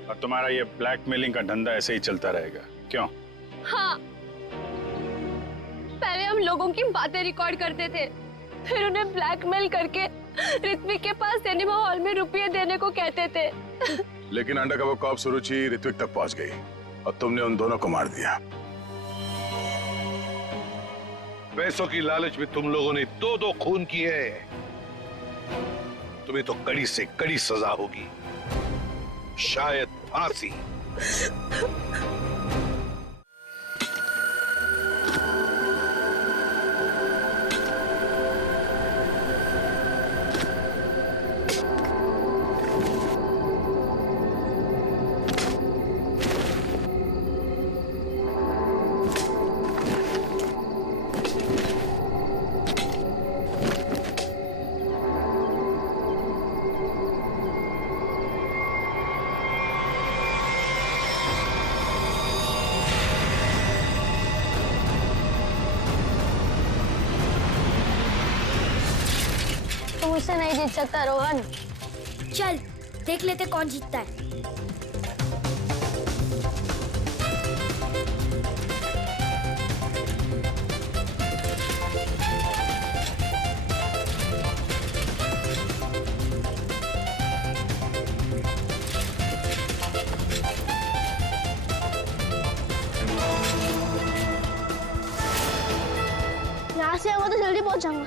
और तुम्हारा ये ब्लैकमेलिंग का धंधा ऐसे ही चलता रहेगा, क्यों? हाँ, पहले हम लोगों की बातें रिकॉर्ड करते थे, फिर उन्हें ब्लैकमेल करके ऋत्विक के पास सिनेमा हॉल में रुपये देने को कहते थे। लेकिन अंडरकवर कॉप सुरुचि ऋत्विक तक पहुंच गई और तुमने उन दोनों को मार दिया। पैसों की लालच में तुम लोगों ने दो खून किए हैं। तुम्हें तो कड़ी से कड़ी सजा होगी, शायद फांसी। मुझसे नहीं जीत सकता रोहन। चल देख लेते कौन जीतता है। यहाँ से आऊंगा तो जल्दी पहुंच जाऊंगा,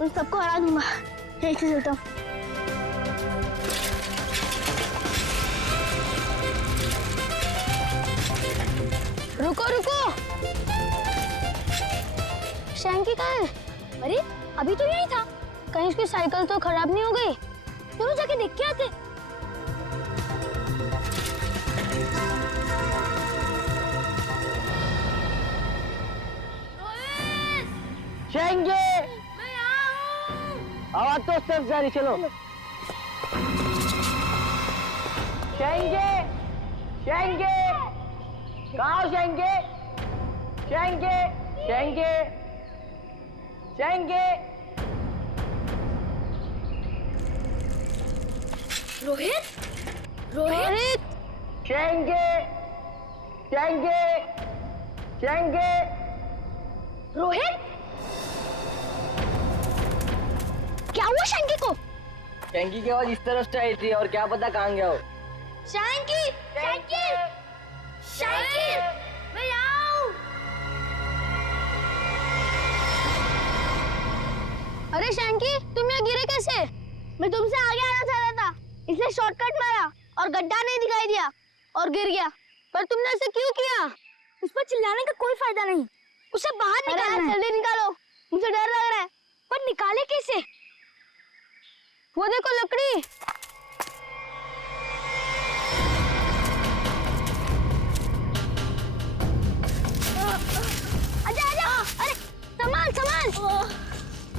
उन सबको हरा दूंगा। एक से चलता हूँ। रुको रुको, शैंकी कहाँ है? अरे अभी तो यही था। कहीं उसकी साइकिल तो खराब नहीं हो गई? दोनों जाके देख के आते। शैंकी, आवाज तो सब जारी, चलो। शेंगे, शेंगे, कहाँ हो शेंगे? शेंगे, शेंगे, शेंगे। रोहित, रोहित, शेंगे, शेंगे, शेंगे। रोहित, क्या हुआ शैंकी को? शैंकी की आवाज इस तरफ से आई थी और क्या पता कहाँ गया हो। शैंकी, शैंकी, शैंकी, मैं यहाँ हूँ। अरे शैंकी, तुम यहाँ गिरे कैसे? मैं तुमसे आगे आना चाह रहा था, इसलिए शॉर्टकट मारा और गड्ढा नहीं दिखाई दिया और गिर गया। पर तुमने ऐसे क्यों किया? उस पर चिल्लाने का कोई फायदा नहीं, उसे बाहर निकालो। जल्दी निकालो, मुझे डर लग रहा है। पर निकाले कैसे? वो देखो लकड़ी। आजा आजा, अरे संभाल संभाल,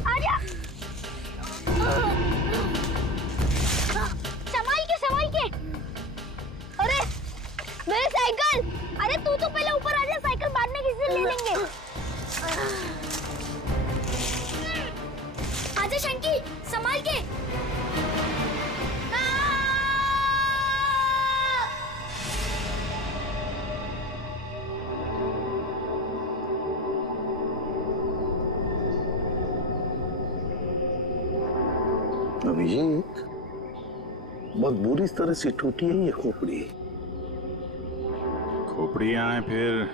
आजा। संभाल के। अरे मेरी साइकिल। अरे तू तो पहले ऊपर आ जा, साइकिल बाद में किसी से ले लेंगे। आजा शंकी, संभाल के। अभिषेक, बहुत बुरी तरह से टूटी है ये खोपड़ी। खोपड़ी यहाँ है, फिर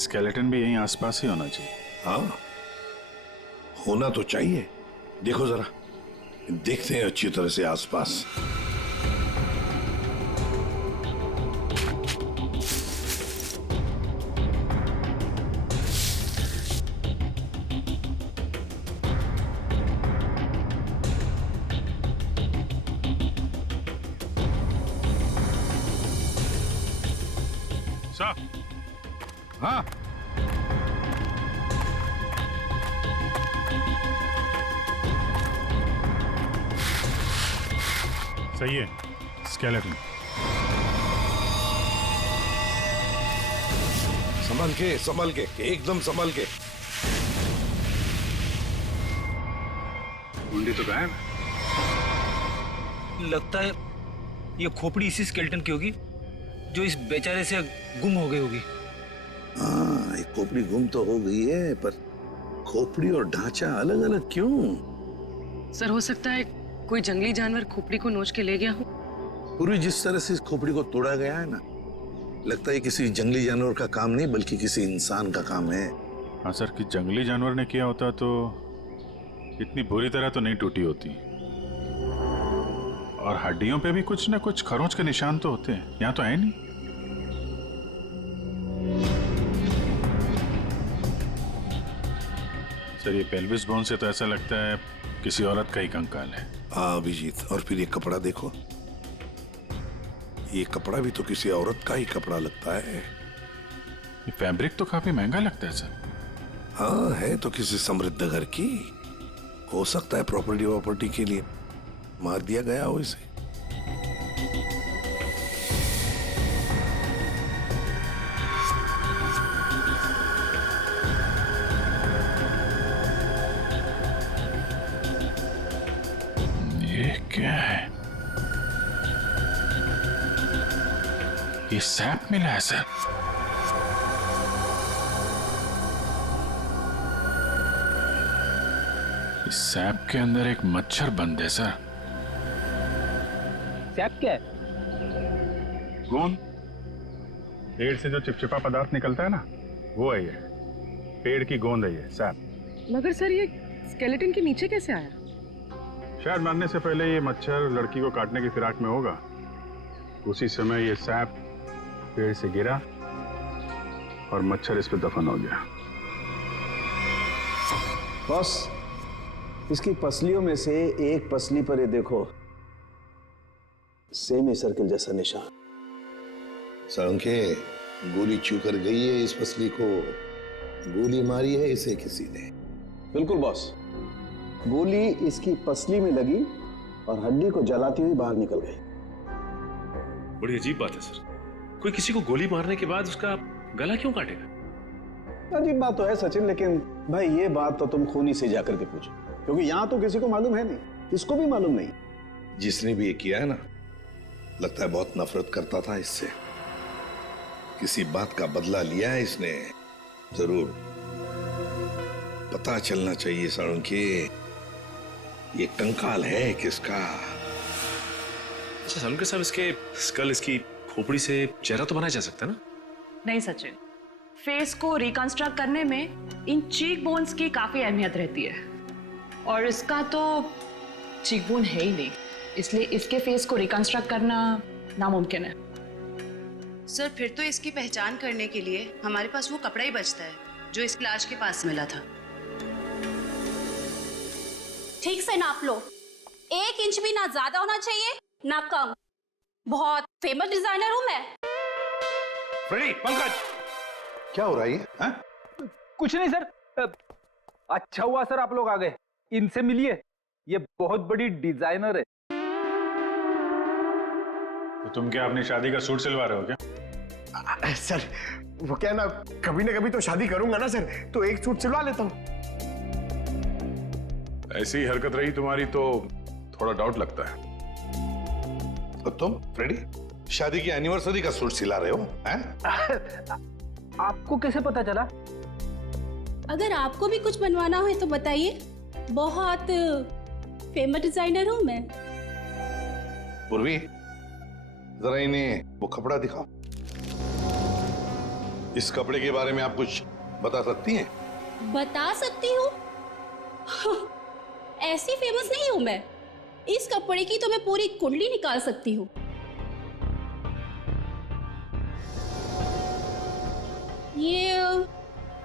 स्केलेटन भी यहीं आसपास ही होना चाहिए। हाँ, होना तो चाहिए। देखो जरा, देखते हैं अच्छी तरह से आसपास। साहब, हाँ, सही है, स्केलेटन। संभल के, एकदम संभल के। मुंडी तो गायब। लगता है ये खोपड़ी इसी स्केलेटन की होगी जो इस बेचारे से गुम हो गई होगी। हाँ, एक खोपड़ी गुम तो हो गई है, पर खोपड़ी और ढांचा अलग अलग क्यों? सर, हो सकता है कोई जंगली जानवर खोपड़ी को नोच के ले गया हो। पूरी जिस तरह से इस खोपड़ी को तोड़ा गया है ना, लगता है किसी जंगली जानवर का काम नहीं बल्कि किसी इंसान का काम है। हाँ सर, कि जंगली जानवर ने किया होता तो इतनी बुरी तरह तो नहीं टूटी होती। और हड्डियों पे भी कुछ ना कुछ खरोंच के निशान तो होते हैं, यहाँ तो है नहीं। सर, ये पेल्विस बोन से तो ऐसा लगता है किसी औरत का ही कंकाल है। हाँ अभिजीत, और फिर ये कपड़ा देखो, ये कपड़ा भी तो किसी औरत का ही कपड़ा लगता है। ये फैब्रिक तो काफी महंगा लगता है सर। हाँ, है तो किसी समृद्ध घर की, हो सकता है प्रॉपर्टी के लिए मार दिया गया हो इसे। ये क्या है? ये सैप मिला है सर। इस सैप के अंदर एक मच्छर बंद है सर। सैप क्या है? गोंद। पेड़ से जो चिपचिपा पदार्थ निकलता है ना, वो है ये। पेड़ की गोंद है ये सैप। मगर सर, ये स्केलेटन के नीचे कैसे आया? शायद मरने से पहले ये मच्छर लड़की को काटने की फिराक में होगा। उसी समय ये सैप पेड़ से गिरा और मच्छर इस पे दफन हो गया। बॉस, इसकी पसलियों में से एक पसली पर ये देखो, सेमी सर्किल जैसा निशान। सांखे, गोली छू कर गई है इस पसली को। गोली मारी है इसे किसी ने। बिल्कुल बॉस, गोली इसकी पसली में लगी और हड्डी को जलाती हुई बाहर निकल गई। बड़ी अजीब बात है सर, कोई किसी को गोली मारने के बाद उसका गला क्यों काटेगा? अजीब बात तो है सचिन, लेकिन भाई ये बात तो तुम खूनी से जाकर के पूछो, क्योंकि यहाँ तो किसी को मालूम है नहीं, इसको भी मालूम नहीं। जिसने भी ये किया है ना, लगता है बहुत नफरत करता था इससे। किसी बात का बदला लिया है इसने जरूर। पता चलना चाहिए साळुंखे, ये कंकाल है किसका। अच्छा साळुंखे साहब, इसके स्कल, इसकी खोपड़ी से चेहरा तो बनाया जा सकता है ना? नहीं सचिन, फेस को रिकंस्ट्रक्ट करने में इन चीक बोन्स की काफी अहमियत रहती है, और इसका तो चीक बोन है ही नहीं, इसलिए इसके फेस को रिकंस्ट्रक्ट करना नामुमकिन है। सर, फिर तो इसकी पहचान करने के लिए हमारे पास वो कपड़ा ही बचता है जो इस लाश के पास मिला था। ठीक से नाप लो, 1 इंच भी ना ज्यादा होना चाहिए ना कम। बहुत फेमस डिजाइनर हूं मैं। फ्रेडी, पंकज, क्या हो रहा है ये? कुछ नहीं सर। अच्छा हुआ सर आप लोग आ गए। इनसे मिलिए, ये बहुत बड़ी डिजाइनर है। तो तुम क्या अपनी शादी का सूट सिलवा रहे हो क्या? सर वो क्या ना कभी तो शादी करूंगा ना सर, तो एक सूट सिलवा लेता हूँ। ऐसी ही हरकत रही तुम्हारी तो थोड़ा डाउट लगता है। और तुम फ्रेडी शादी की एनिवर्सरी का सूट सिला रहे हो? हैं? आपको कैसे पता चला? अगर आपको भी कुछ बनवाना हो तो बताइए, बहुत फेमस डिजाइनर हूं मैं। पूर्वी, जरा इन्हें वो कपड़ा दिखाओ। इस कपड़े के बारे में आप कुछ बता सकती हैं? बता सकती हूँ? ऐसी फेमस नहीं हूं मैं। इस कपड़े की तो मैं पूरी कुंडली निकाल सकती हूँ। ये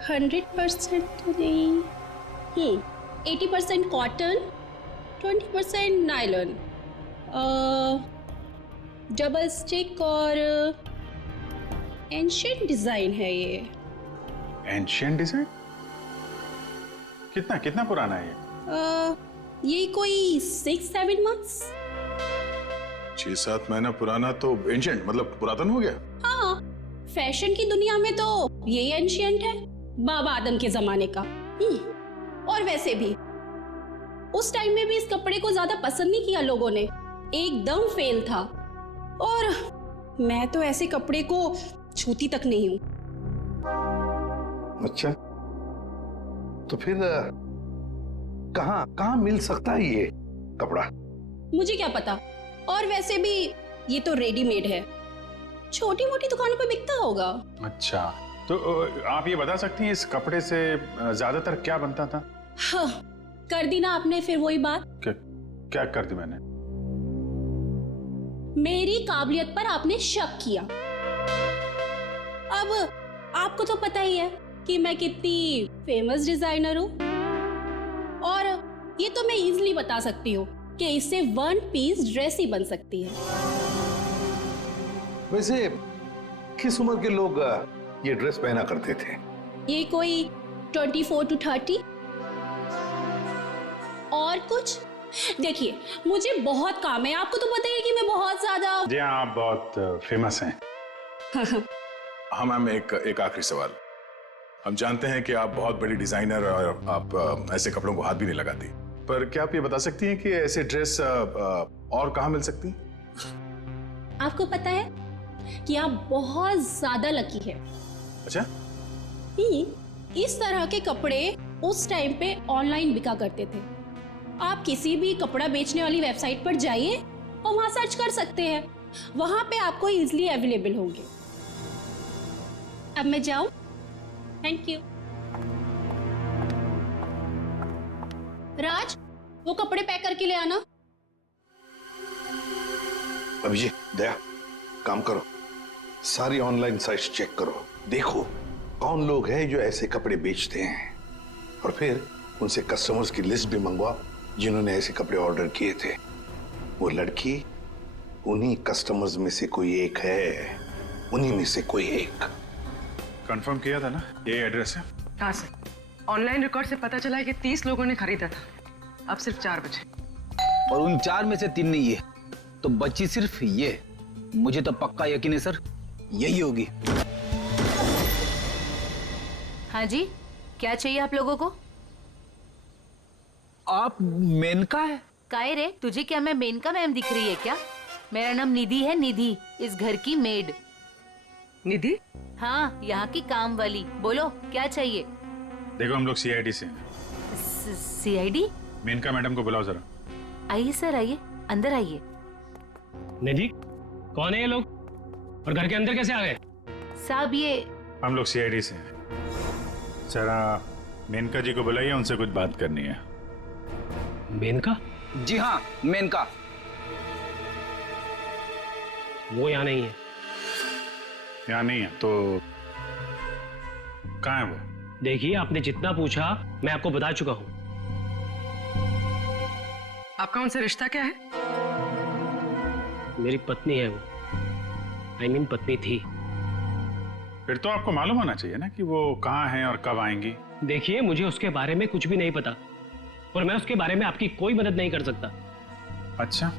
100% तो नहीं, 80% कॉटन, 20% नायलॉन, डबल स्टिक और एंशिएंट डिजाइन है ये। Ancient design? कितना कितना पुराना है ये? ये कोई 6-7 मंथ्स। 6-7 महीना पुराना तो एंशिएंट मतलब पुरातन हो गया। हाँ, फैशन की दुनिया में तो ये एंशिएंट है, बाबा आदम के जमाने का। और वैसे भी उस टाइम में भी इस कपड़े को ज्यादा पसंद नहीं किया लोगों ने, एकदम फेल था। और मैं तो ऐसे कपड़े को छूती तक नहीं हूं। अच्छा, तो फिर कहाँ मिल सकता है ये कपड़ा? मुझे क्या पता। और वैसे भी ये तो रेडीमेड है, छोटी मोटी दुकानों पे बिकता होगा। अच्छा, तो आप ये बता सकती हैं इस कपड़े से ज्यादातर क्या बनता था? हाँ, कर दी ना आपने फिर वही बात। क्या कर दी मैंने? मेरी काबिलियत पर आपने शक किया। अब आपको तो पता ही है कि मैं कितनी फेमस डिजाइनर हूँ, और ये तो मैं इजीली बता सकती हूँ कि इससे 1 पीस ड्रेस ही बन सकती है। वैसे किस उम्र के लोग ये ड्रेस पहना करते थे? ये कोई 24 to 30। और कुछ देखिए, मुझे बहुत काम है, आपको तो पता ही है कि मैं बहुत ज्यादा। जी हाँ, आप बहुत फेमस हैं। हाँ मैम, एक आखिरी सवाल। हम जानते हैं कि आप बहुत बड़ी डिजाइनर और आप ऐसे कपड़ों को हाथ भी नहीं लगाती, पर क्या आप ये बता सकती हैं कि ऐसे ड्रेस और कहाँ मिल सकती? आपको पता है कि आप बहुत ज्यादा लकी है। अच्छा, इस तरह के कपड़े उस टाइम पे ऑनलाइन बिका करते थे। आप किसी भी कपड़ा बेचने वाली वेबसाइट पर जाइए और वहां सर्च कर सकते हैं, वहां पे आपको इजीली अवेलेबल होंगे। अब मैं जाऊं? Thank you. राज, वो कपड़े पैक करके ले आना। अभिजीत, दया, काम करो, सारी ऑनलाइन साइट्स चेक करो, देखो कौन लोग हैं जो ऐसे कपड़े बेचते हैं, और फिर उनसे कस्टमर्स की लिस्ट भी मंगवाओ जिन्होंने ऐसे कपड़े ऑर्डर किए थे। वो लड़की उन्हीं कस्टमर्स में से कोई एक है, उन्हीं में से कोई एक। कंफर्म किया था ना ये एड्रेस है? हाँ सर, ऑनलाइन रिकॉर्ड से पता चला है कि 30 लोगों ने खरीदा था, अब सिर्फ 4 बचे। और उन 4 में से 3 नहीं है, तो बची सिर्फ ये। मुझे तो पक्का यकीन है सर, यही होगी। हाँ जी, क्या चाहिए आप लोगों को? आप मेनका है? काहे रे, तुझे क्या मैं मेनका मैम दिख रही है क्या? मेरा नाम निधि है, निधि, इस घर की मेड। निधि? हाँ, यहाँ की काम वाली। बोलो क्या चाहिए? देखो, हम लोग सीआईडी से हैं। सीआईडी? मेनका मैडम को बुलाओ जरा। आइए सर, आइए, अंदर आइए। निधि, कौन है ये लोग और घर के अंदर कैसे आ गए? साहब ये हम लोग सीआईडी से हैं। जरा मेनका जी को बुलाइए, उनसे कुछ बात करनी है। मेनका? जी हाँ, मेनका। वो यहाँ नहीं है। यहाँ नहीं है तो कहाँ है वो? देखिए, आपने जितना पूछा मैं आपको बता चुका हूँ। आपका उनसे रिश्ता क्या है? मेरी पत्नी है वो। I mean, पत्नी थी। फिर तो आपको मालूम होना चाहिए ना कि वो कहाँ हैं और कब आएंगी। देखिए, मुझे उसके बारे में कुछ भी नहीं पता और मैं उसके बारे में आपकी कोई मदद नहीं कर सकता। अच्छा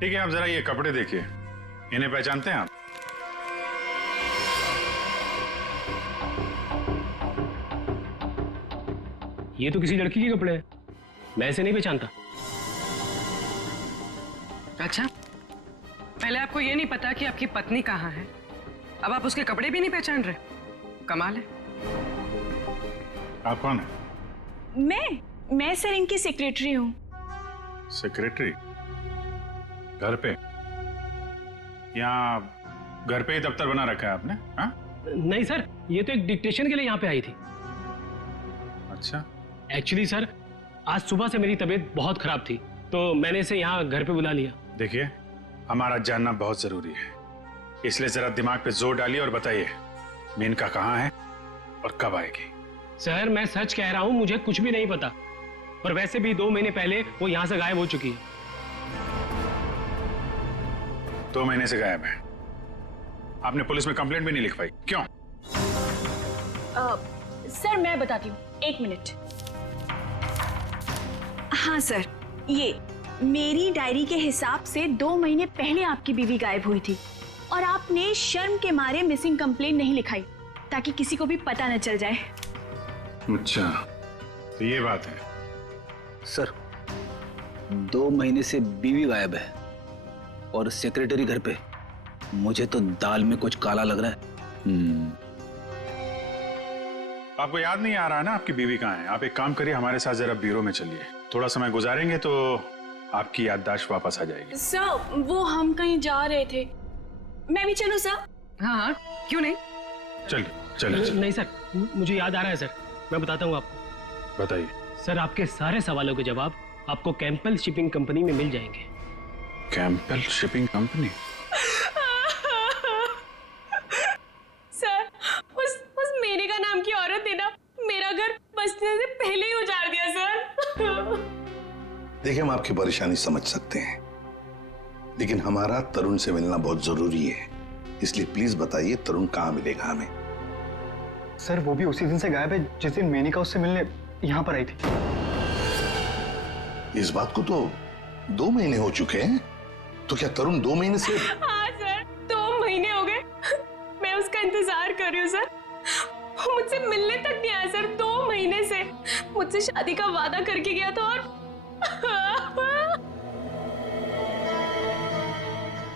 ठीक है, आप जरा ये कपड़े देखिए, इन्हें पहचानते हैं आप? ये तो किसी लड़की के कपड़े हैं, मैं इसे नहीं पहचानता। अच्छा, पहले आपको ये नहीं पता कि आपकी पत्नी कहाँ है, अब आप उसके कपड़े भी नहीं पहचान रहे? कमाल है। आप कौन है? मैं सर इनकी सेक्रेटरी हूँ। सेक्रेटरी? घर पे? यहाँ घर पे ही दफ्तर बना रखा है आपने? हाँ? नहीं सर, ये तो एक डिक्टेशन के लिए यहाँ पे आई थी। अच्छा। एक्चुअली सर, आज सुबह से मेरी तबीयत बहुत खराब थी तो मैंने इसे यहाँ घर पे बुला लिया। देखिए, हमारा जानना बहुत जरूरी है, इसलिए जरा दिमाग पे जोर डालिए और बताइए मेनका कहाँ है और कब आएगी? सर मैं सच कह रहा हूँ, मुझे कुछ भी नहीं पता, पर वैसे भी 2 महीने पहले वो यहाँ से गायब हो चुकी है। 2 महीने से गायब है? आपने पुलिस में कंप्लेंट भी नहीं लिखवाई, क्यों? सर मैं बताती हूँ, 1 मिनट। हाँ सर, ये मेरी डायरी के हिसाब से 2 महीने पहले आपकी बीवी गायब हुई थी और आपने शर्म के मारे मिसिंग कंप्लेंट नहीं लिखाई ताकि किसी को भी पता न चल जाए। अच्छा, तो ये बात है। सर 2 महीने से बीवी गायब है और सेक्रेटरी घर पे। मुझे तो दाल में कुछ काला लग रहा है। आपको याद नहीं आ रहा ना आपकी बीवी कहाँ है? आप एक काम करिए, हमारे साथ जरा ब्यूरो में चलिए, थोड़ा समय गुजारेंगे तो आपकी याददाश्त वापस आ जाएगी। सर वो हम कहीं जा रहे थे, मैं भी चलूं सर? हाँ, क्यों नहीं? चलिए चलिए। नहीं सर, मुझे याद आ रहा है सर, मैं बताता हूँ आपको। बताइए। सर आपके सारे सवालों के जवाब आपको कैंपल शिपिंग कंपनी में मिल जाएंगे। कैंपल शिपिंग कंपनी? सर उस मेरे का नाम की औरत ने ना मेरा घर बसने से पहले ही उजाड़ दिया सर। देखिए, हम आपकी परेशानी समझ सकते हैं, लेकिन हमारा तरुण से मिलना बहुत जरूरी है, इसलिए प्लीज बताइए तरुण कहाँ मिलेगा हमें? सर वो भी उसी दिन से गायब है जिस दिन मेनिका उससे मिलने यहाँ पर आई थी। इस बात को तो 2 महीने हो चुके हैं, तो क्या तरुण 2 महीने से? हाँ सर, 2 महीने हो गए, मैं उसका इंतजार कर रही हूँ सर। वो मुझसे मिलने तक नहीं आया सर, 2 महीने से। मुझसे शादी का वादा करके गया था और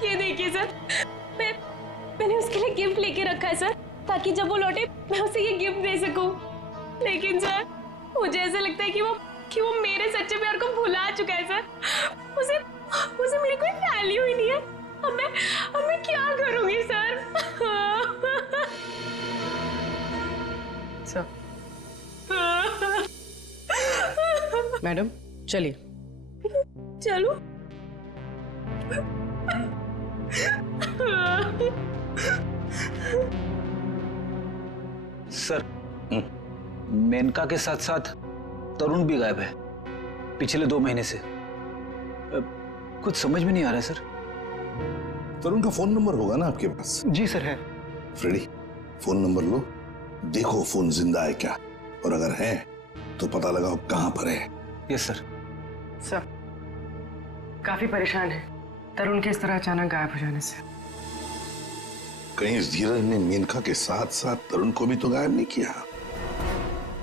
ये देखिए सर, मैंने उसके लिए गिफ्ट लेके रखा है सर, ताकि जब वो लौटे मैं उसे ये गिफ्ट दे सकूं। लेकिन सर मुझे ऐसा लगता है कि वो मेरे सच्चे प्यार को भुला चुका है सर। उसे मेरी कोई वैल्यू ही नहीं है। अब मैं क्या करूंगी सर? सर मैडम चलिए। चलो। सर मेनका के साथ साथ तरुण भी गायब है पिछले 2 महीने से। कुछ समझ में नहीं आ रहा है सर। तरुण का फोन नंबर होगा ना आपके पास? जी सर है। फ्रेडी, फोन नंबर लो, देखो फोन जिंदा है क्या, और अगर है तो पता लगाओ कहां पर है। Yes sir. सर काफी परेशान है तरुण के इस तरह अचानक गायब हो जाने से। कहीं इस धीरज ने मेनका के साथ साथ तरुण को भी तो गायब नहीं किया?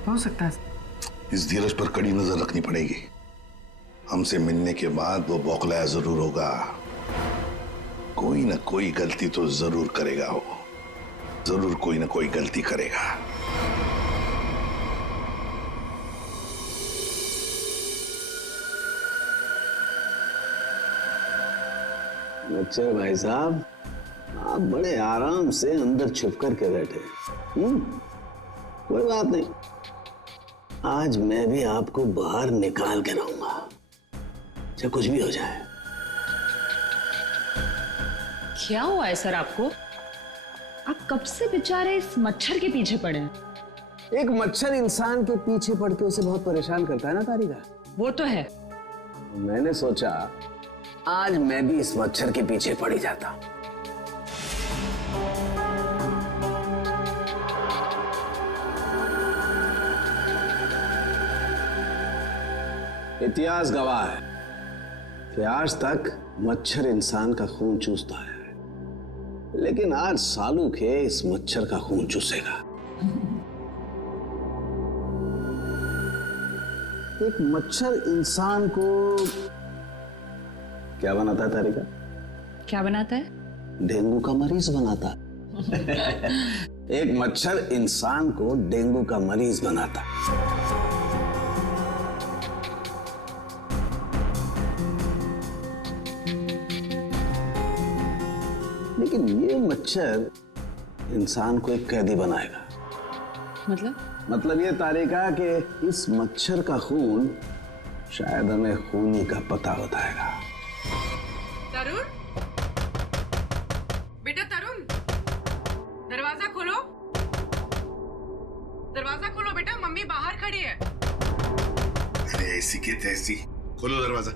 हो सकता है। इस धीरज पर कड़ी नजर रखनी पड़ेगी। हमसे मिलने के बाद वो बौखलाया जरूर होगा, कोई ना कोई गलती तो जरूर करेगा, वो जरूर कोई ना कोई गलती करेगा। अच्छा भाई साहब, आप बड़े आराम से अंदर छुप कर के बैठे। कोई बात नहीं, आज मैं भी आपको बाहर निकाल के रहूंगा, चाहे कुछ भी हो जाए। क्या हुआ है सर आपको? आप कब से बेचारे इस मच्छर के पीछे पड़े हैं? एक मच्छर इंसान के पीछे पड़ के उसे बहुत परेशान करता है ना तारिका। वो तो है, मैंने सोचा आज मैं भी इस मच्छर के पीछे पड़ ही जाता। इतिहास गवाह है कि आज तक मच्छर इंसान का खून चूसता है, लेकिन आज सालू के इस मच्छर का खून चूसेगा। एक मच्छर इंसान को क्या बनाता है तारिका? क्या बनाता है? डेंगू का मरीज बनाता है। एक मच्छर इंसान को डेंगू का मरीज बनाता है। लेकिन ये मच्छर इंसान को एक कैदी बनाएगा। मतलब ये तारिका कि इस मच्छर का खून शायद हमें खूनी का पता बताएगा। तरुण, बेटा तरुण, दरवाजा खोलो। दरवाजा खोलो बेटा, मम्मी बाहर खड़ी है। अरे ऐसी की तैसी, खोलो दरवाजा।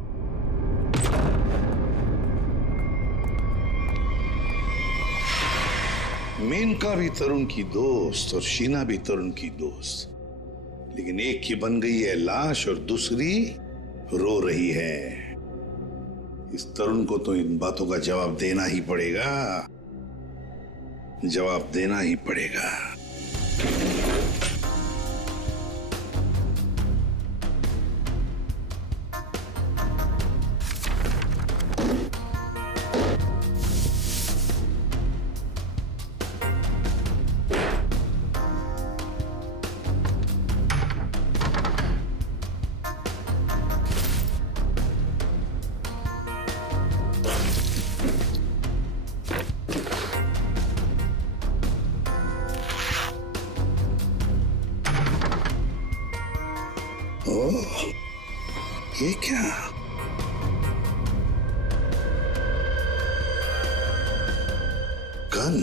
मेनका भी तरुण की दोस्त और शीना भी तरुण की दोस्त, लेकिन एक की बन गई है लाश और दूसरी रो रही है। इस तरुण को तो इन बातों का जवाब देना ही पड़ेगा, जवाब देना ही पड़ेगा। ओह, ये क्या? गन।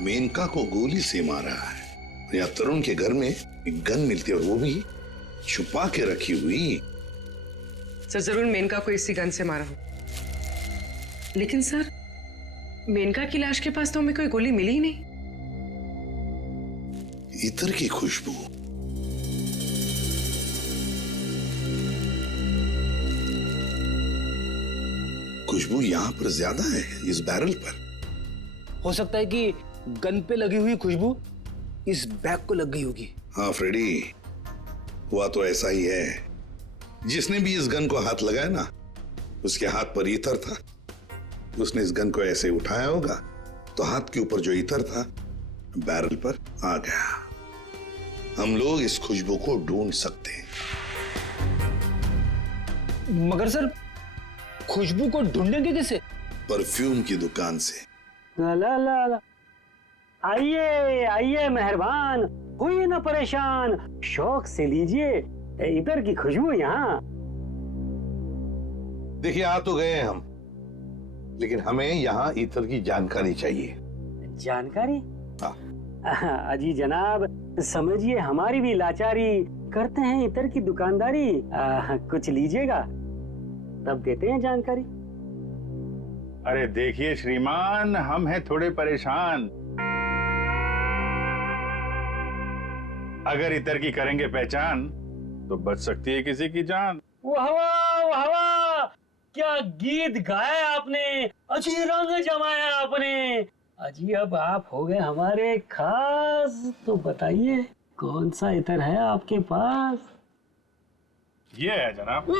मेनका को गोली से मारा है। या तरुण के घर में एक गन मिलती है और वो भी छुपा के रखी हुई। सर जरूर मेनका को इसी गन से मारा हो, लेकिन सर मेनका की लाश के पास तो हमें कोई गोली मिली ही नहीं। इत्र की खुशबू। खुशबू यहां पर ज्यादा है, इस बैरल पर। हो सकता है कि गन पे लगी हुई खुशबू इस बैग को लग गई होगी। हाँ फ्रेडी, हुआ तो ऐसा ही है। जिसने भी इस गन को हाथ लगाया ना, उसके हाथ पर इत्र था। उसने इस गन को ऐसे उठाया होगा तो हाथ के ऊपर जो इत्र था बैरल पर आ गया। हम लोग इस खुशबू को ढूंढ सकते हैं। मगर सर खुशबू को ढूंढेंगे कैसे? परफ्यूम की दुकान से। ला ला ला ला। आइए आइए मेहरबान, होइए ना परेशान, शौक से लीजिए इधर की खुशबू यहाँ। देखिए आ तो गए हम, लेकिन हमें यहाँ इत्र की जानकारी चाहिए। जानकारी? हाँ। अजी जनाब, समझिए हमारी भी लाचारी, करते हैं इत्र की दुकानदारी। कुछ लीजिएगा तब देते हैं जानकारी। अरे देखिए श्रीमान, हम हैं थोड़े परेशान। अगर इतर की करेंगे पहचान तो बच सकती है किसी की जान। वाह वाह वाह वाह, क्या गीत गाया आपने, अच्छी रंग जमाया आपने। अजी अब आप हो गए हमारे खास, तो बताइए कौन सा इत्र है आपके पास? ये है जनाब।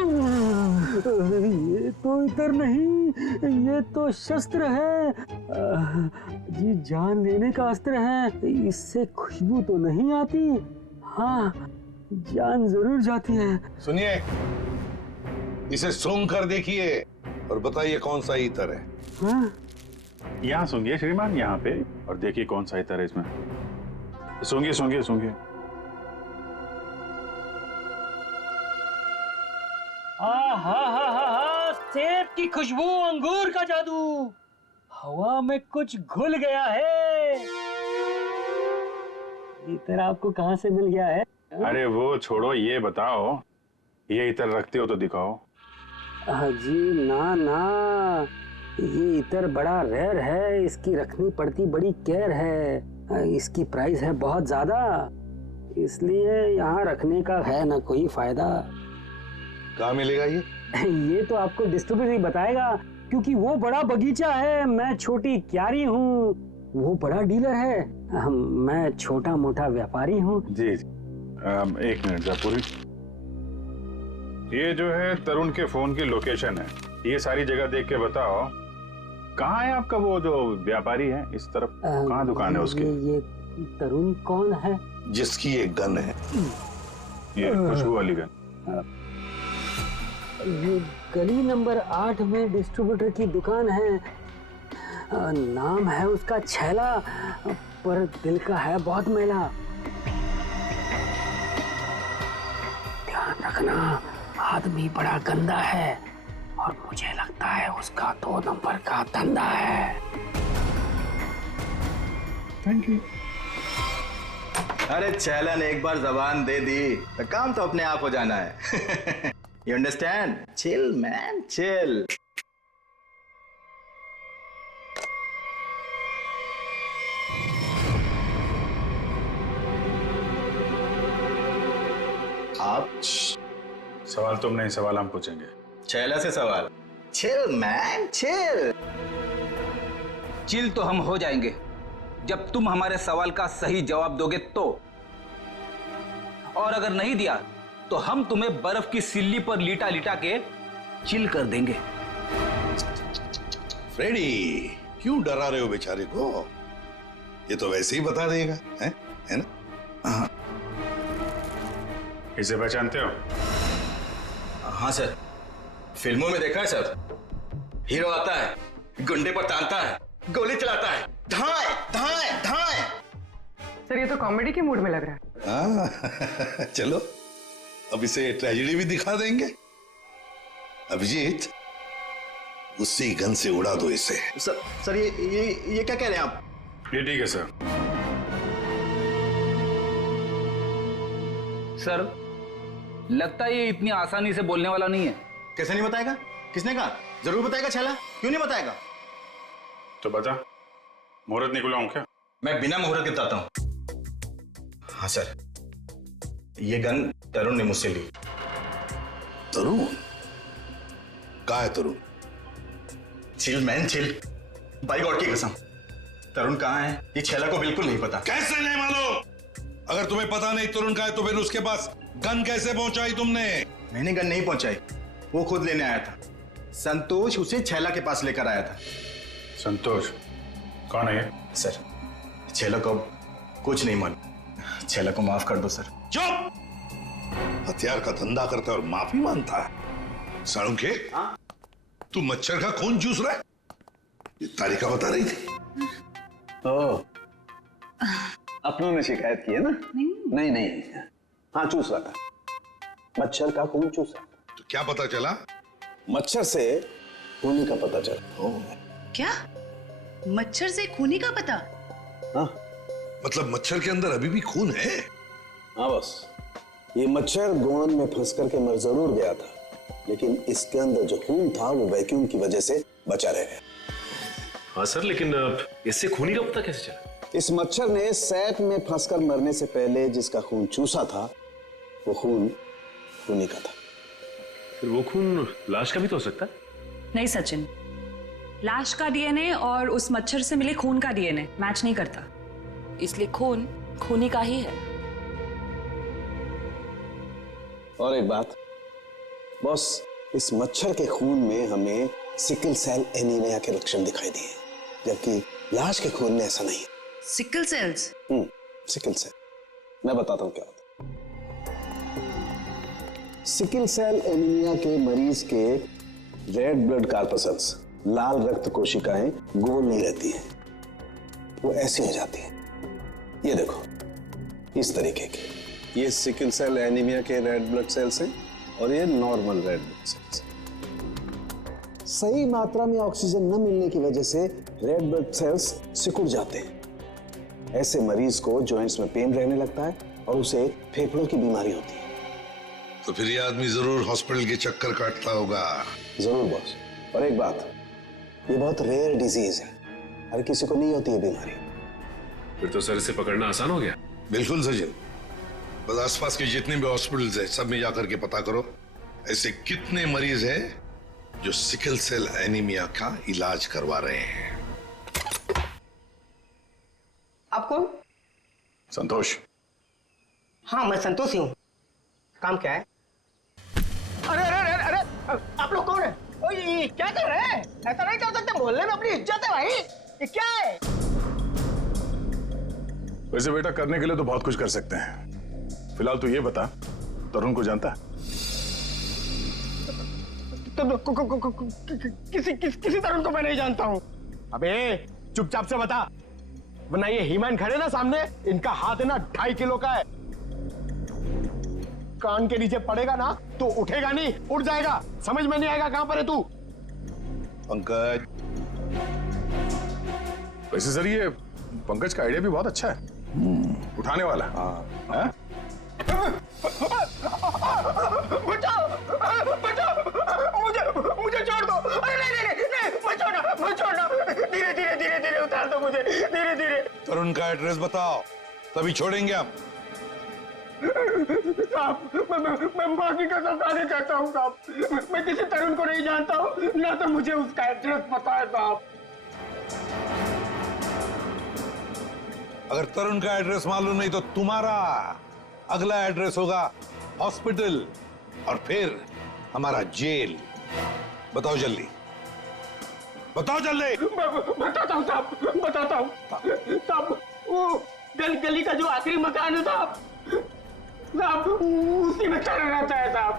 ये तो इत्र नहीं, ये तो शस्त्र है। जी जान लेने का अस्त्र है। इससे खुशबू तो नहीं आती, हाँ जान जरूर जाती है। सुनिए, इसे सूंघ कर देखिए और बताइए कौन सा इत्र है। हाँ? यहाँ सूंघिए श्रीमान, यहाँ पे, और देखिए कौन सा इत्र है इसमें। सूंघिए सूंघिए सूंघिए। सेब की खुशबू, अंगूर का जादू, हवा में कुछ घुल गया है। इतर आपको कहाँ से मिल गया है? अरे वो छोड़ो, ये बताओ, ये इतर रखते हो तो दिखाओ। जी ना ना, ये इतर बड़ा रेयर है, इसकी रखनी पड़ती बड़ी केयर है, इसकी प्राइस है बहुत ज्यादा, इसलिए यहाँ रखने का है ना कोई फायदा। कहाँ मिलेगा ये? ये तो आपको डिस्ट्रीब्यूटर ही बताएगा, क्योंकि वो बड़ा बगीचा है, मैं छोटी क्यारी हूँ, वो बड़ा डीलर है, मैं छोटा मोटा व्यापारी हूँ। जी एक मिनट जयपुरी, ये जो है तरुण के फोन की लोकेशन है, ये सारी जगह देख के बताओ कहाँ है आपका वो जो व्यापारी है इस तरफ, कहाँ दुकान है उसकी? ये तरुण कौन है? जिसकी एक गन है। ये खुशबू वाली गन। ये गली नंबर 8 में डिस्ट्रीब्यूटर की दुकान है, नाम है उसका छैला, पर दिल का है बहुत मैला। ध्यान रखना, आदमी बड़ा गंदा है और मुझे लगता है उसका 2 नंबर का धंधा है। Thank you. अरे छैला ने एक बार जबान दे दी तो काम तो अपने आप हो जाना है। You understand? Chill man chill. आप सवाल तुम नहीं, सवाल हम पूछेंगे। छैला से सवाल। Chill man chill. चिल तो हम हो जाएंगे जब तुम हमारे सवाल का सही जवाब दोगे तो, और अगर नहीं दिया तो हम तुम्हें बर्फ की सिल्ली पर लिटा लिटा के चिल कर देंगे। फ्रेडी, क्यों डरा रहे हो बेचारे को? ये तो वैसे ही बता देगा, है ना? हाँ। इसे पहचानते हो? हाँ सर, फिल्मों में देखा है सर। हीरो आता है, गुंडे पर तानता है, गोली चलाता है, धाए धाए धाए। सर ये तो कॉमेडी के मूड में लग रहा हाँ, चलो अब इसे ट्रेजेडी भी दिखा देंगे। अभिजीत, उसी गन से उड़ा दो इसे। सर ये क्या कह रहे हैं आप? ये ठीक है सर। सर लगता है ये इतनी आसानी से बोलने वाला नहीं है। कैसे नहीं बताएगा? किसने कहा? जरूर बताएगा छैला, क्यों नहीं बताएगा? तो बता, मुहूर्त निकलवाऊं क्या? मैं बिना मुहूर्त के बताता हूं। हाँ सर, ये गन तरुण ने मुझसे ली। तरुण? कहाँ है Tarun? Chill man chill, by God की कसम, तरुण कहाँ है ये छैला को बिल्कुल नहीं पता। कैसे नहीं मालूम? अगर तुम्हें पता नहीं तरुण कहाँ है तो फिर उसके पास गन कैसे पहुंचाई तुमने? मैंने गन नहीं पहुंचाई, वो खुद लेने आया था। संतोष उसे छैला के पास लेकर आया था। संतोष कौन है? सर छैला को कुछ नहीं मालूम, छैला को माफ कर दो सर। चुप! हथियार का धंधा करता है और माफी मांगता है। साळुंखे, तू मच्छर का खून चूस रहा है? ये तारिका बता रही थी। अपनों ने शिकायत की है ना? नहीं हाँ चूस रहा था, मच्छर का खून चूसा। तो क्या पता चला? मच्छर से खूनी का पता चला। क्या? मच्छर से खूनी का पता? हाँ मतलब मच्छर के अंदर अभी भी खून है? हाँ बस, ये मच्छर गोंद में फंस करके मर जरूर गया था, लेकिन इसके अंदर जो खून था वो वैक्यूम की वजह से बचा रह गया। हाँ सर, लेकिन इससे खूनी का पता कैसे चला? इस मच्छर ने सैप में फंसकर मरने से पहले जिसका खून चूसा था वो खून खूनी का था। फिर वो खून लाश का भी तो हो सकता है? नहीं सचिन, लाश का डीएनए और उस मच्छर से मिले खून का डीएनए मैच नहीं करता, इसलिए खून खूनी का ही है। और एक बात बॉस, इस मच्छर के खून में हमें सिकल सेल एनीमिया के लक्षण दिखाई दिए, जबकि लाश के खून में ऐसा नहीं है। Sickle sales? सिकल सेल, मैं बताता हूँ क्या होता है। सिकल सेल एनीमिया के मरीज के रेड ब्लड कार्पसल्स, लाल रक्त कोशिकाएं गोल नहीं रहती हैं, वो ऐसी हो जाती हैं। ये देखो, इस तरीके की। ये सिकल सेल एनीमिया के रेड ब्लड सेल्स हैं और ये नॉर्मल रेड ब्लड सेल्स। सही मात्रा में ऑक्सीजन न मिलने की वजह से रेड ब्लड सेल्स सिकुड़ जाते हैं ऐसे मरीज को जॉइंट्स में पेन रहने लगता है और उसे फेफड़ों की बीमारी होती है। तो फिर ये आदमी जरूर हॉस्पिटल के चक्कर काटता होगा। जरूर बॉस। और एक बात, ये बहुत रेयर डिजीज है, हर किसी को नहीं होती है बीमारी। फिर तो सर इसे पकड़ना आसान हो गया। बिल्कुल सचिन, बस आसपास के जितने भी हॉस्पिटल्स हैं सब में जाकर के पता करो ऐसे कितने मरीज हैं जो सिकल सेल एनीमिया का इलाज करवा रहे हैं। आप कौन? संतोष। हाँ मैं संतोष ही हूँ। काम क्या है? अरे अरे अरे अरे आप लोग कौन है? ओए ये क्या कर रहे हैं? ऐसा नहीं कर सकते, मोहल्ले में अपनी इज्जत है भाई। ये क्या है? वैसे बेटा करने के लिए तो बहुत कुछ कर सकते हैं। फिलहाल तू ये बता, तरुण को जानता है? किसी तरुण को मैं नहीं जानता हूँ। अबे चुपचाप से बता, वरना ये हीमैन खड़े ना सामने, इनका हाथ है ना 2.5 किलो का है। कान के नीचे पड़ेगा ना तो उठेगा नहीं, उड़ जाएगा। समझ में नहीं आएगा कहां पर है तू। पंकज। वैसे सर ये पंकज का आइडिया भी बहुत अच्छा है, उठाने वाला। हाँ। बचाओ बचाओ, मुझे छोड़ दो। अरे नहीं मत छोड़ना। धीरे धीरे धीरे धीरे उतार दो मुझे, धीरे धीरे। तरुण का एड्रेस बताओ, तभी छोड़ेंगे हम। साहब मैं माँ की कसम खाने कहता हूँ साहब, मैं किसी तरुण को नहीं जानता हूँ, ना तो मुझे उसका एड्रेस पता है साहब। अगर तरुण का एड्रेस मालूम नहीं तो तुम्हारा अगला एड्रेस होगा हॉस्पिटल और फिर हमारा जेल। बताओ जल्दी, बताओ जल्दी। बताता हूँ साहब, बताता हूँ साहब। वो गली का जो आखिरी मकान है साहब, उसी में चढ़ा रहता है साहब।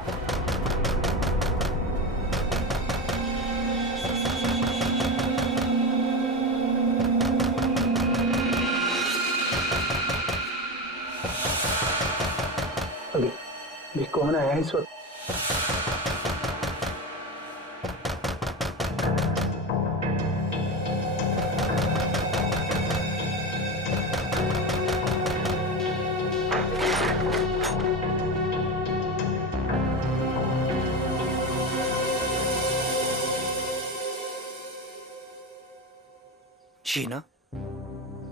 अभी कौन आया इस वक्त?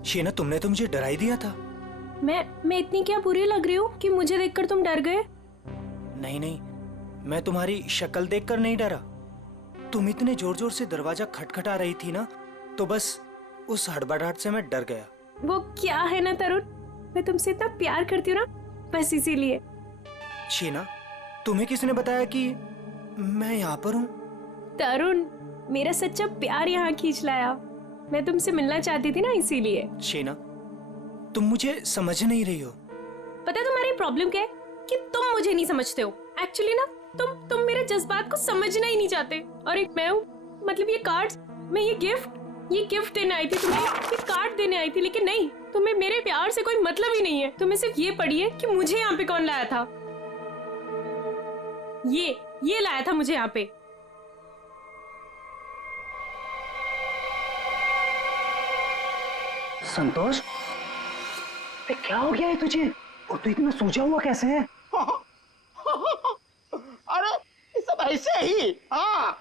शीना, तुमने तो मुझे डरा ही दिया था। मैं इतनी क्या बुरी लग रही हूँ कि मुझे देखकर तुम डर गए? नहीं, मैं तुम्हारी शक्ल देखकर नहीं डरा। तुम इतने जोर जोर से दरवाजा खटखटा रही थी ना, तो बस उस हड़बड़ाहट से मैं डर गया। वो क्या है ना तरुण, मैं तुमसे इतना प्यार करती हूँ ना, बस इसीलिए। शीना, तुम्हें किसने बताया कि मैं यहाँ पर हूँ? तरुण, मेरा सच्चा प्यार यहाँ खींच लाया। मैं तुमसे मिलना चाहती थी ना, इसीलिए। शीना, तुम मुझे समझ नहीं रही हो। पता है तुम्हारी प्रॉब्लम क्या है? कि तुम मुझे नहीं समझते हो। एक्चुअली ना तुम मेरे जज्बात को समझना ही नहीं चाहते। और एक मैं हूँ, मतलब ये कार्ड्स, मैं ये गिफ्ट देने आई थी तुम्हें, ये कार्ड देने आई थी, लेकिन नहीं, तुम्हें मेरे प्यार से कोई मतलब ही नहीं है। तुम्हें सिर्फ ये पड़ी है कि मुझे यहाँ पे कौन लाया था। ये लाया था मुझे यहाँ पे। संतोष, क्या हो गया है तुझे? और तू इतना सूझा हुआ कैसे है? अरे ये सब ऐसे ही। हाँ,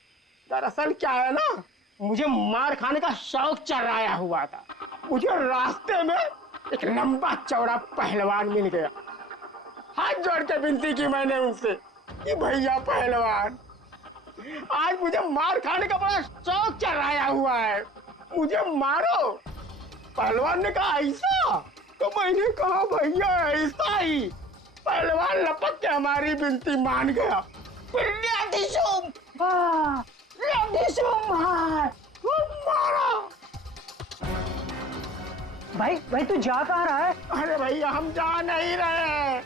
दरअसल क्या है ना, मुझे मार खाने का शौक चढ़ाया हुआ था। मुझे रास्ते में एक लंबा चौड़ा पहलवान मिल गया। हाथ जोड़ के विनती की मैंने उनसे कि भैया पहलवान, आज मुझे मार खाने का बड़ा शौक चढ़ाया हुआ है, मुझे मारो। पहलवान ने कहा ऐसा? तो मैंने कहा भैया ऐसा ही। पहलवान लपक के हमारी विनती मान गया। फिर मारा। भाई तू जा कहाँ रहा है? अरे भैया हम जा नहीं रहे,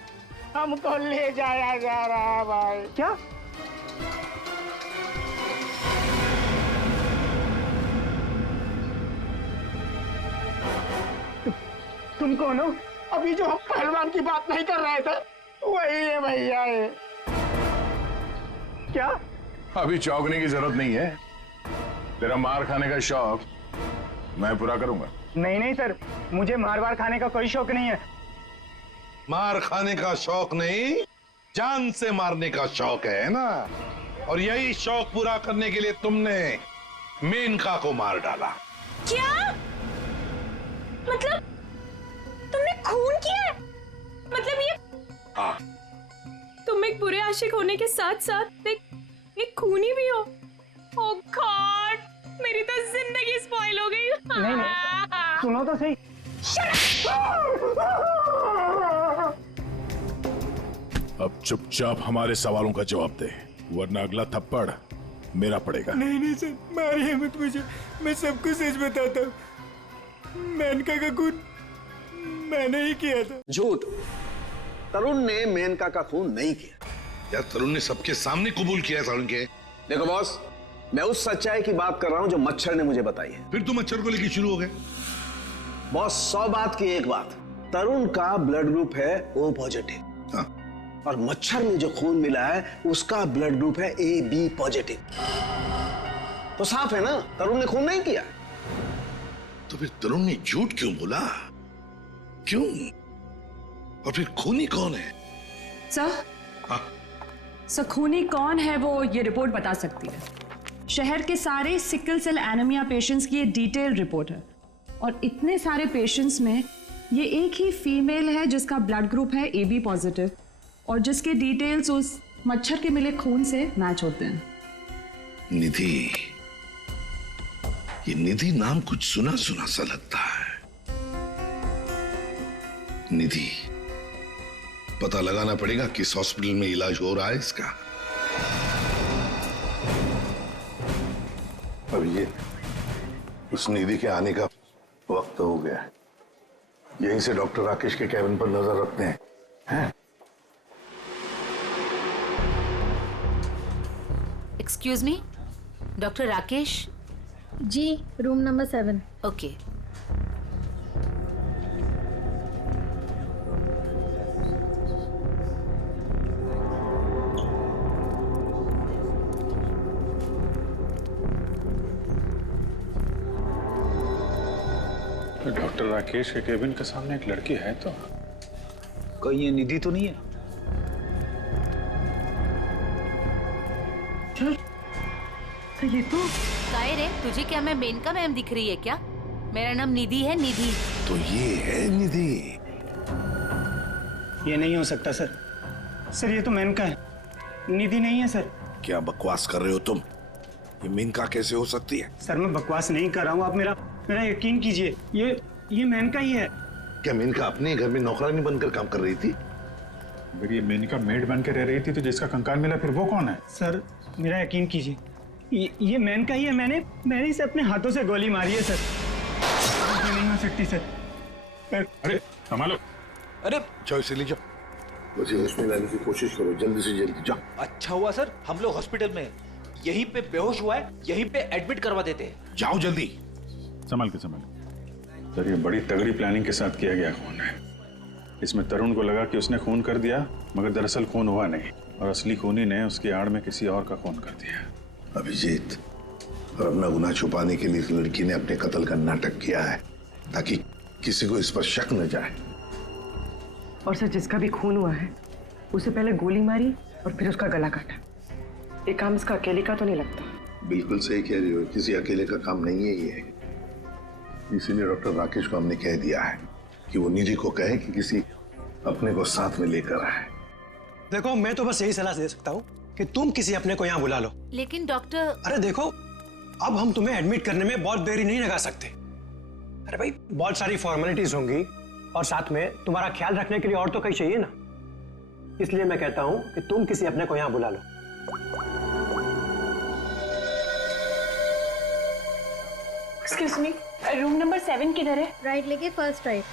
हमको ले जाया जा रहा है भाई। क्या? तुम कौन हो? अभी जो हम पहलवान की बात नहीं कर रहे थे वही है भैया। ये क्या? अभी चौंकने की जरूरत नहीं है, तेरा मार खाने का शौक मैं पूरा करूंगा। नहीं नहीं सर, मुझे मार वार खाने का कोई शौक नहीं है। मार खाने का शौक नहीं, जान से मारने का शौक है ना? और यही शौक पूरा करने के लिए तुमने मेनका को मार डाला। क्या मतलब तुमने खून किया है? मतलब ये हाँ। तुम एक बुरे आशिक होने के साथ साथ एक खूनी भी हो। ओह गॉड, मेरी तो जिंदगी स्पॉइल हो गई। नहीं नहीं, सुनो तो सही। अब चुपचाप हमारे सवालों का जवाब दे, वरना अगला थप्पड़ मेरा पड़ेगा। नहीं नहीं सर, मारिए मत मुझे, मैं सब कुछ सच बताता हूँ। मेनका का खून मैंने ही किया था। झूठ। तरुण ने मेनका का खून नहीं किया। यार तरुण ने सबके सामने कबूल किया तरुण के। देखो बॉस, मैं उस सच्चाई की बात कर रहा हूं जो मच्छर ने मुझे बताई है। फिर तो मच्छर को लेकर शुरू हो गए। बॉस 100 बात की एक बात, तरुण का ब्लड ग्रुप है O पॉजिटिव। हाँ। और मच्छर में जो खून मिला है उसका ब्लड ग्रुप है AB पॉजिटिव। तो साफ है ना, तरुण ने खून नहीं किया। तो फिर तरुण ने झूठ क्यों बोला? क्यों? और फिर खूनी कौन है? सर, हाँ। सर खूनी कौन है वो ये रिपोर्ट बता सकती है। शहर के सारे सिकल सेल एनीमिया पेशेंट्स की ये डिटेल रिपोर्ट है, और इतने सारे पेशेंट्स में ये एक ही फीमेल है जिसका ब्लड ग्रुप है AB पॉजिटिव, और जिसके डिटेल्स उस मच्छर के मिले खून से मैच होते हैं। निधि, ये निधि नाम कुछ सुना सुना सा लगता है। निधि, पता लगाना पड़ेगा किस हॉस्पिटल में इलाज हो रहा है इसका। अब ये उस निधि के आने का वक्त हो गया है। यहीं से डॉक्टर राकेश के कैबिन पर नजर रखते हैं, हैं? Excuse me, doctor Rakesh? जी, room number 7। Okay. Doctor Rakesh के केबिन के सामने एक लड़की है तो कहीं ये निधि तो नहीं है? तो ये तो काय रे, तुझे क्या मैं मेनका मैम दिख रही है क्या? मेरा नाम निधि है, निधि। तो ये है निधि। ये नहीं हो सकता सर। सर ये तो मेनका है, निधि नहीं है सर। क्या बकवास कर रहे हो तुम? ये मेनका कैसे हो सकती है? सर मैं बकवास नहीं कर रहा हूँ, आप मेरा यकीन कीजिए। ये मेनका ही है। क्या मेनका अपने घर में नौकरानी बनकर काम कर रही थी? अगर ये मेनका मेड बन के रह रही थी तो जिसका कंकाल मिला फिर वो कौन है? सर मेरा यकीन कीजिए, ये मेनका ही है। मैंने इसे अपने हाथों से गोली मारी है सर। ये नहीं हो सकती सर। अरे संभालो। अरे जाओ इसे ले जाओ, मुझे होश में लाने की कोशिश करो, जल्दी से जल्दी जाओ। अच्छा हुआ सर हम लोग हॉस्पिटल में, यहीं पे बेहोश हुआ है, यहीं पे एडमिट करवा देते हैं। जाओ जल्दी। संभाल के संभाल। सर ये बड़ी तगड़ी प्लानिंग के साथ किया गया खून है। इसमें तरुण को लगा कि उसने खून कर दिया, मगर दरअसल खून हुआ नहीं, और असली खूनी ने उसकी आड़ में किसी और का खून कर दिया। अभिजीत, और अपना गुनाह छुपाने के लिए इस लड़की ने अपने कत्ल का नाटक किया है ताकि किसी को इस पर शक न जाए। और सर जिसका भी खून हुआ है उसे पहले गोली मारी और फिर उसका गला काटा। ये काम इसका अकेले का तो नहीं लगता। बिल्कुल सही कह रही हो, किसी अकेले का काम नहीं है ये। इसीलिए डॉक्टर राकेश को हमने कह दिया है कि वो निधि को कहे कि किसी अपने को साथ में लेकर आए। देखो मैं तो बस यही सलाह दे सकता हूँ कि तुम किसी अपने को यहाँ बुला लो। लेकिन डॉक्टर, अरे देखो, अब हम तुम्हें एडमिट करने में बहुत देरी नहीं लगा सकते। अरे भाई बहुत सारी फॉर्मेलिटीज होंगी, और साथ में तुम्हारा ख्याल रखने के लिए और तो कहीं चाहिए ना। इसलिए मैं कहता हूँ कि तुम किसी अपने को यहाँ बुला लो। एक्सक्यूज मी, रूम नंबर 7 किधर है? राइट लेके फर्स्ट राइट।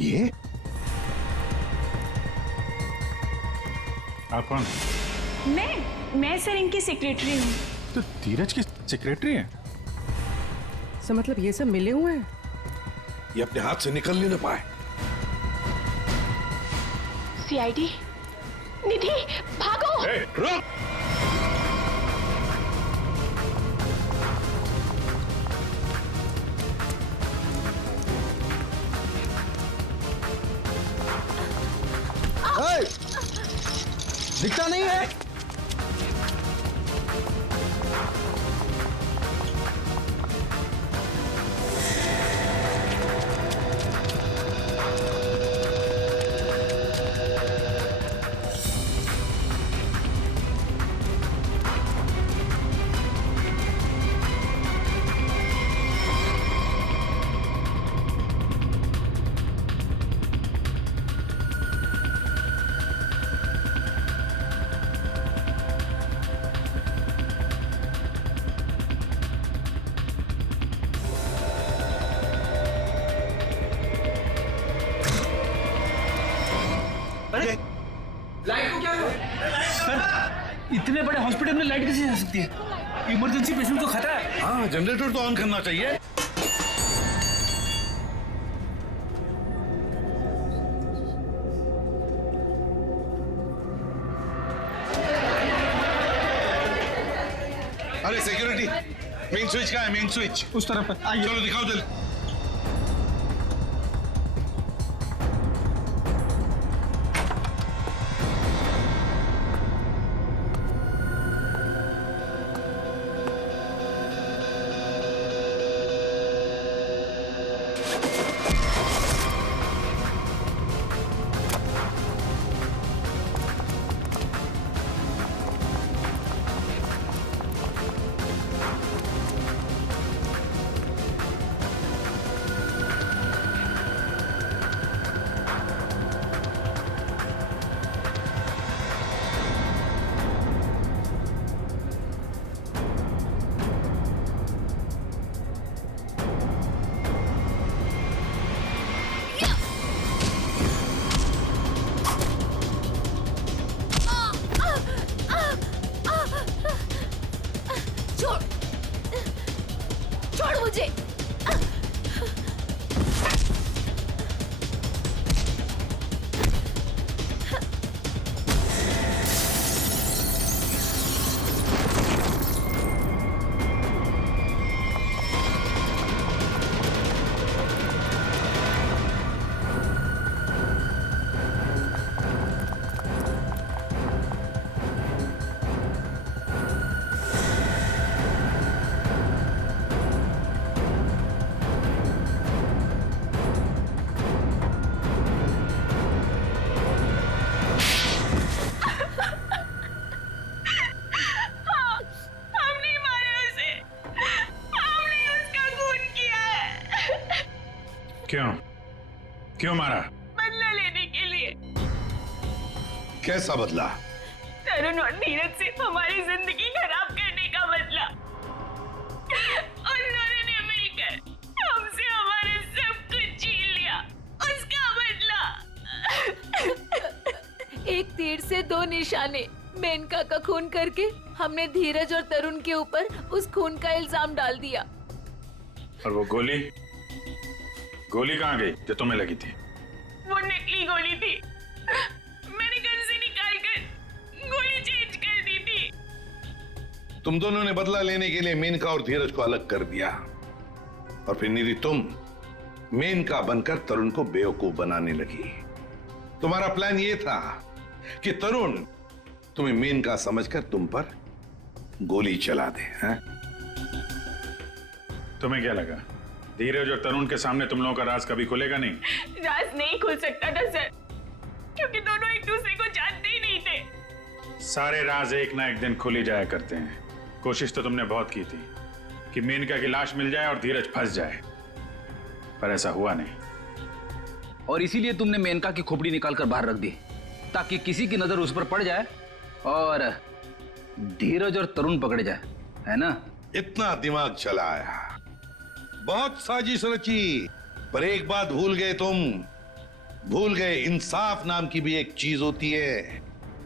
ये आप कौन? मैं सर इनकी सेक्रेटरी हूँ। तो धीरज की सेक्रेटरी है? सर मतलब ये सब मिले हुए हैं? ये अपने हाथ से निकल नहीं ना पाए। सीआईडी, निधि भागो। रुक। दिखता नहीं है। लाइट को क्या हुआ? सर, इतने बड़े हॉस्पिटल में लाइट कैसे जा सकती है? इमरजेंसी पेशेंट को खतरा है। हाँ, जनरेटर तो ऑन करना चाहिए। अरे सिक्योरिटी, मेन स्विच कहाँ है? मेन स्विच उस तरफ है। आइए। चलो दिखाओ जल्दी। छोड़ मुझे। क्यों मारा? बदला लेने के लिए। कैसा बदला? तरुण और नीरज से हमारी जिंदगी खराब करने का बदला। उन्होंने मिलकर हमसे हमारे सब कुछ छीन लिया, उसका बदला। एक तीर से दो निशाने। मेनका का खून करके हमने धीरज और तरुण के ऊपर उस खून का इल्जाम डाल दिया। और वो गोली कहाँ गई जो तुम्हें लगी थी? वो नकली गोली थी। मैंने गन से निकालकर गोली चेंज कर दी थी। तुम दोनों ने बदला लेने के लिए मेनका और धीरज को अलग कर दिया, और फिर निधि तुम मेनका बनकर तरुण को बेवकूफ बनाने लगी। तुम्हारा प्लान ये था कि तरुण तुम्हें मेनका समझकर तुम पर गोली चला दे। हैं? तुम्हें क्या लगा धीरज और तरुण के सामने तुम लोगों का राज कभी खुलेगा नहीं? राज नहीं खुल सकता था सर, क्योंकि दोनों एक दूसरे को जानते ही नहीं थे। सारे राज एक ना एक दिन खुल ही जाया करते हैं। कोशिश तो तुमने बहुत की थी कि मेनका की लाश मिल जाए और धीरज फंस जाए, पर ऐसा हुआ नहीं। और इसीलिए तुमने मेनका की खोपड़ी निकाल कर बाहर रख दी, ताकि किसी की नजर उस पर पड़ जाए और धीरज और तरुण पकड़े जाए, है ना? इतना दिमाग चलाया, बहुत साजिश रची, पर एक बात भूल गए तुम। भूल गए इंसाफ नाम की भी एक चीज होती है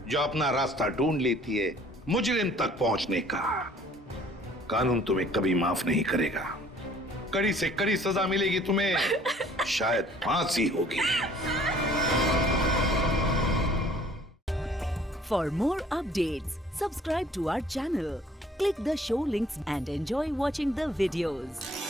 जो अपना रास्ता ढूंढ लेती है मुजरिम तक पहुंचने का। कानून तुम्हें कभी माफ नहीं करेगा। कड़ी से कड़ी सजा मिलेगी तुम्हें, शायद फांसी होगी। For more updates, subscribe to our channel, click the show links and enjoy watching the videos.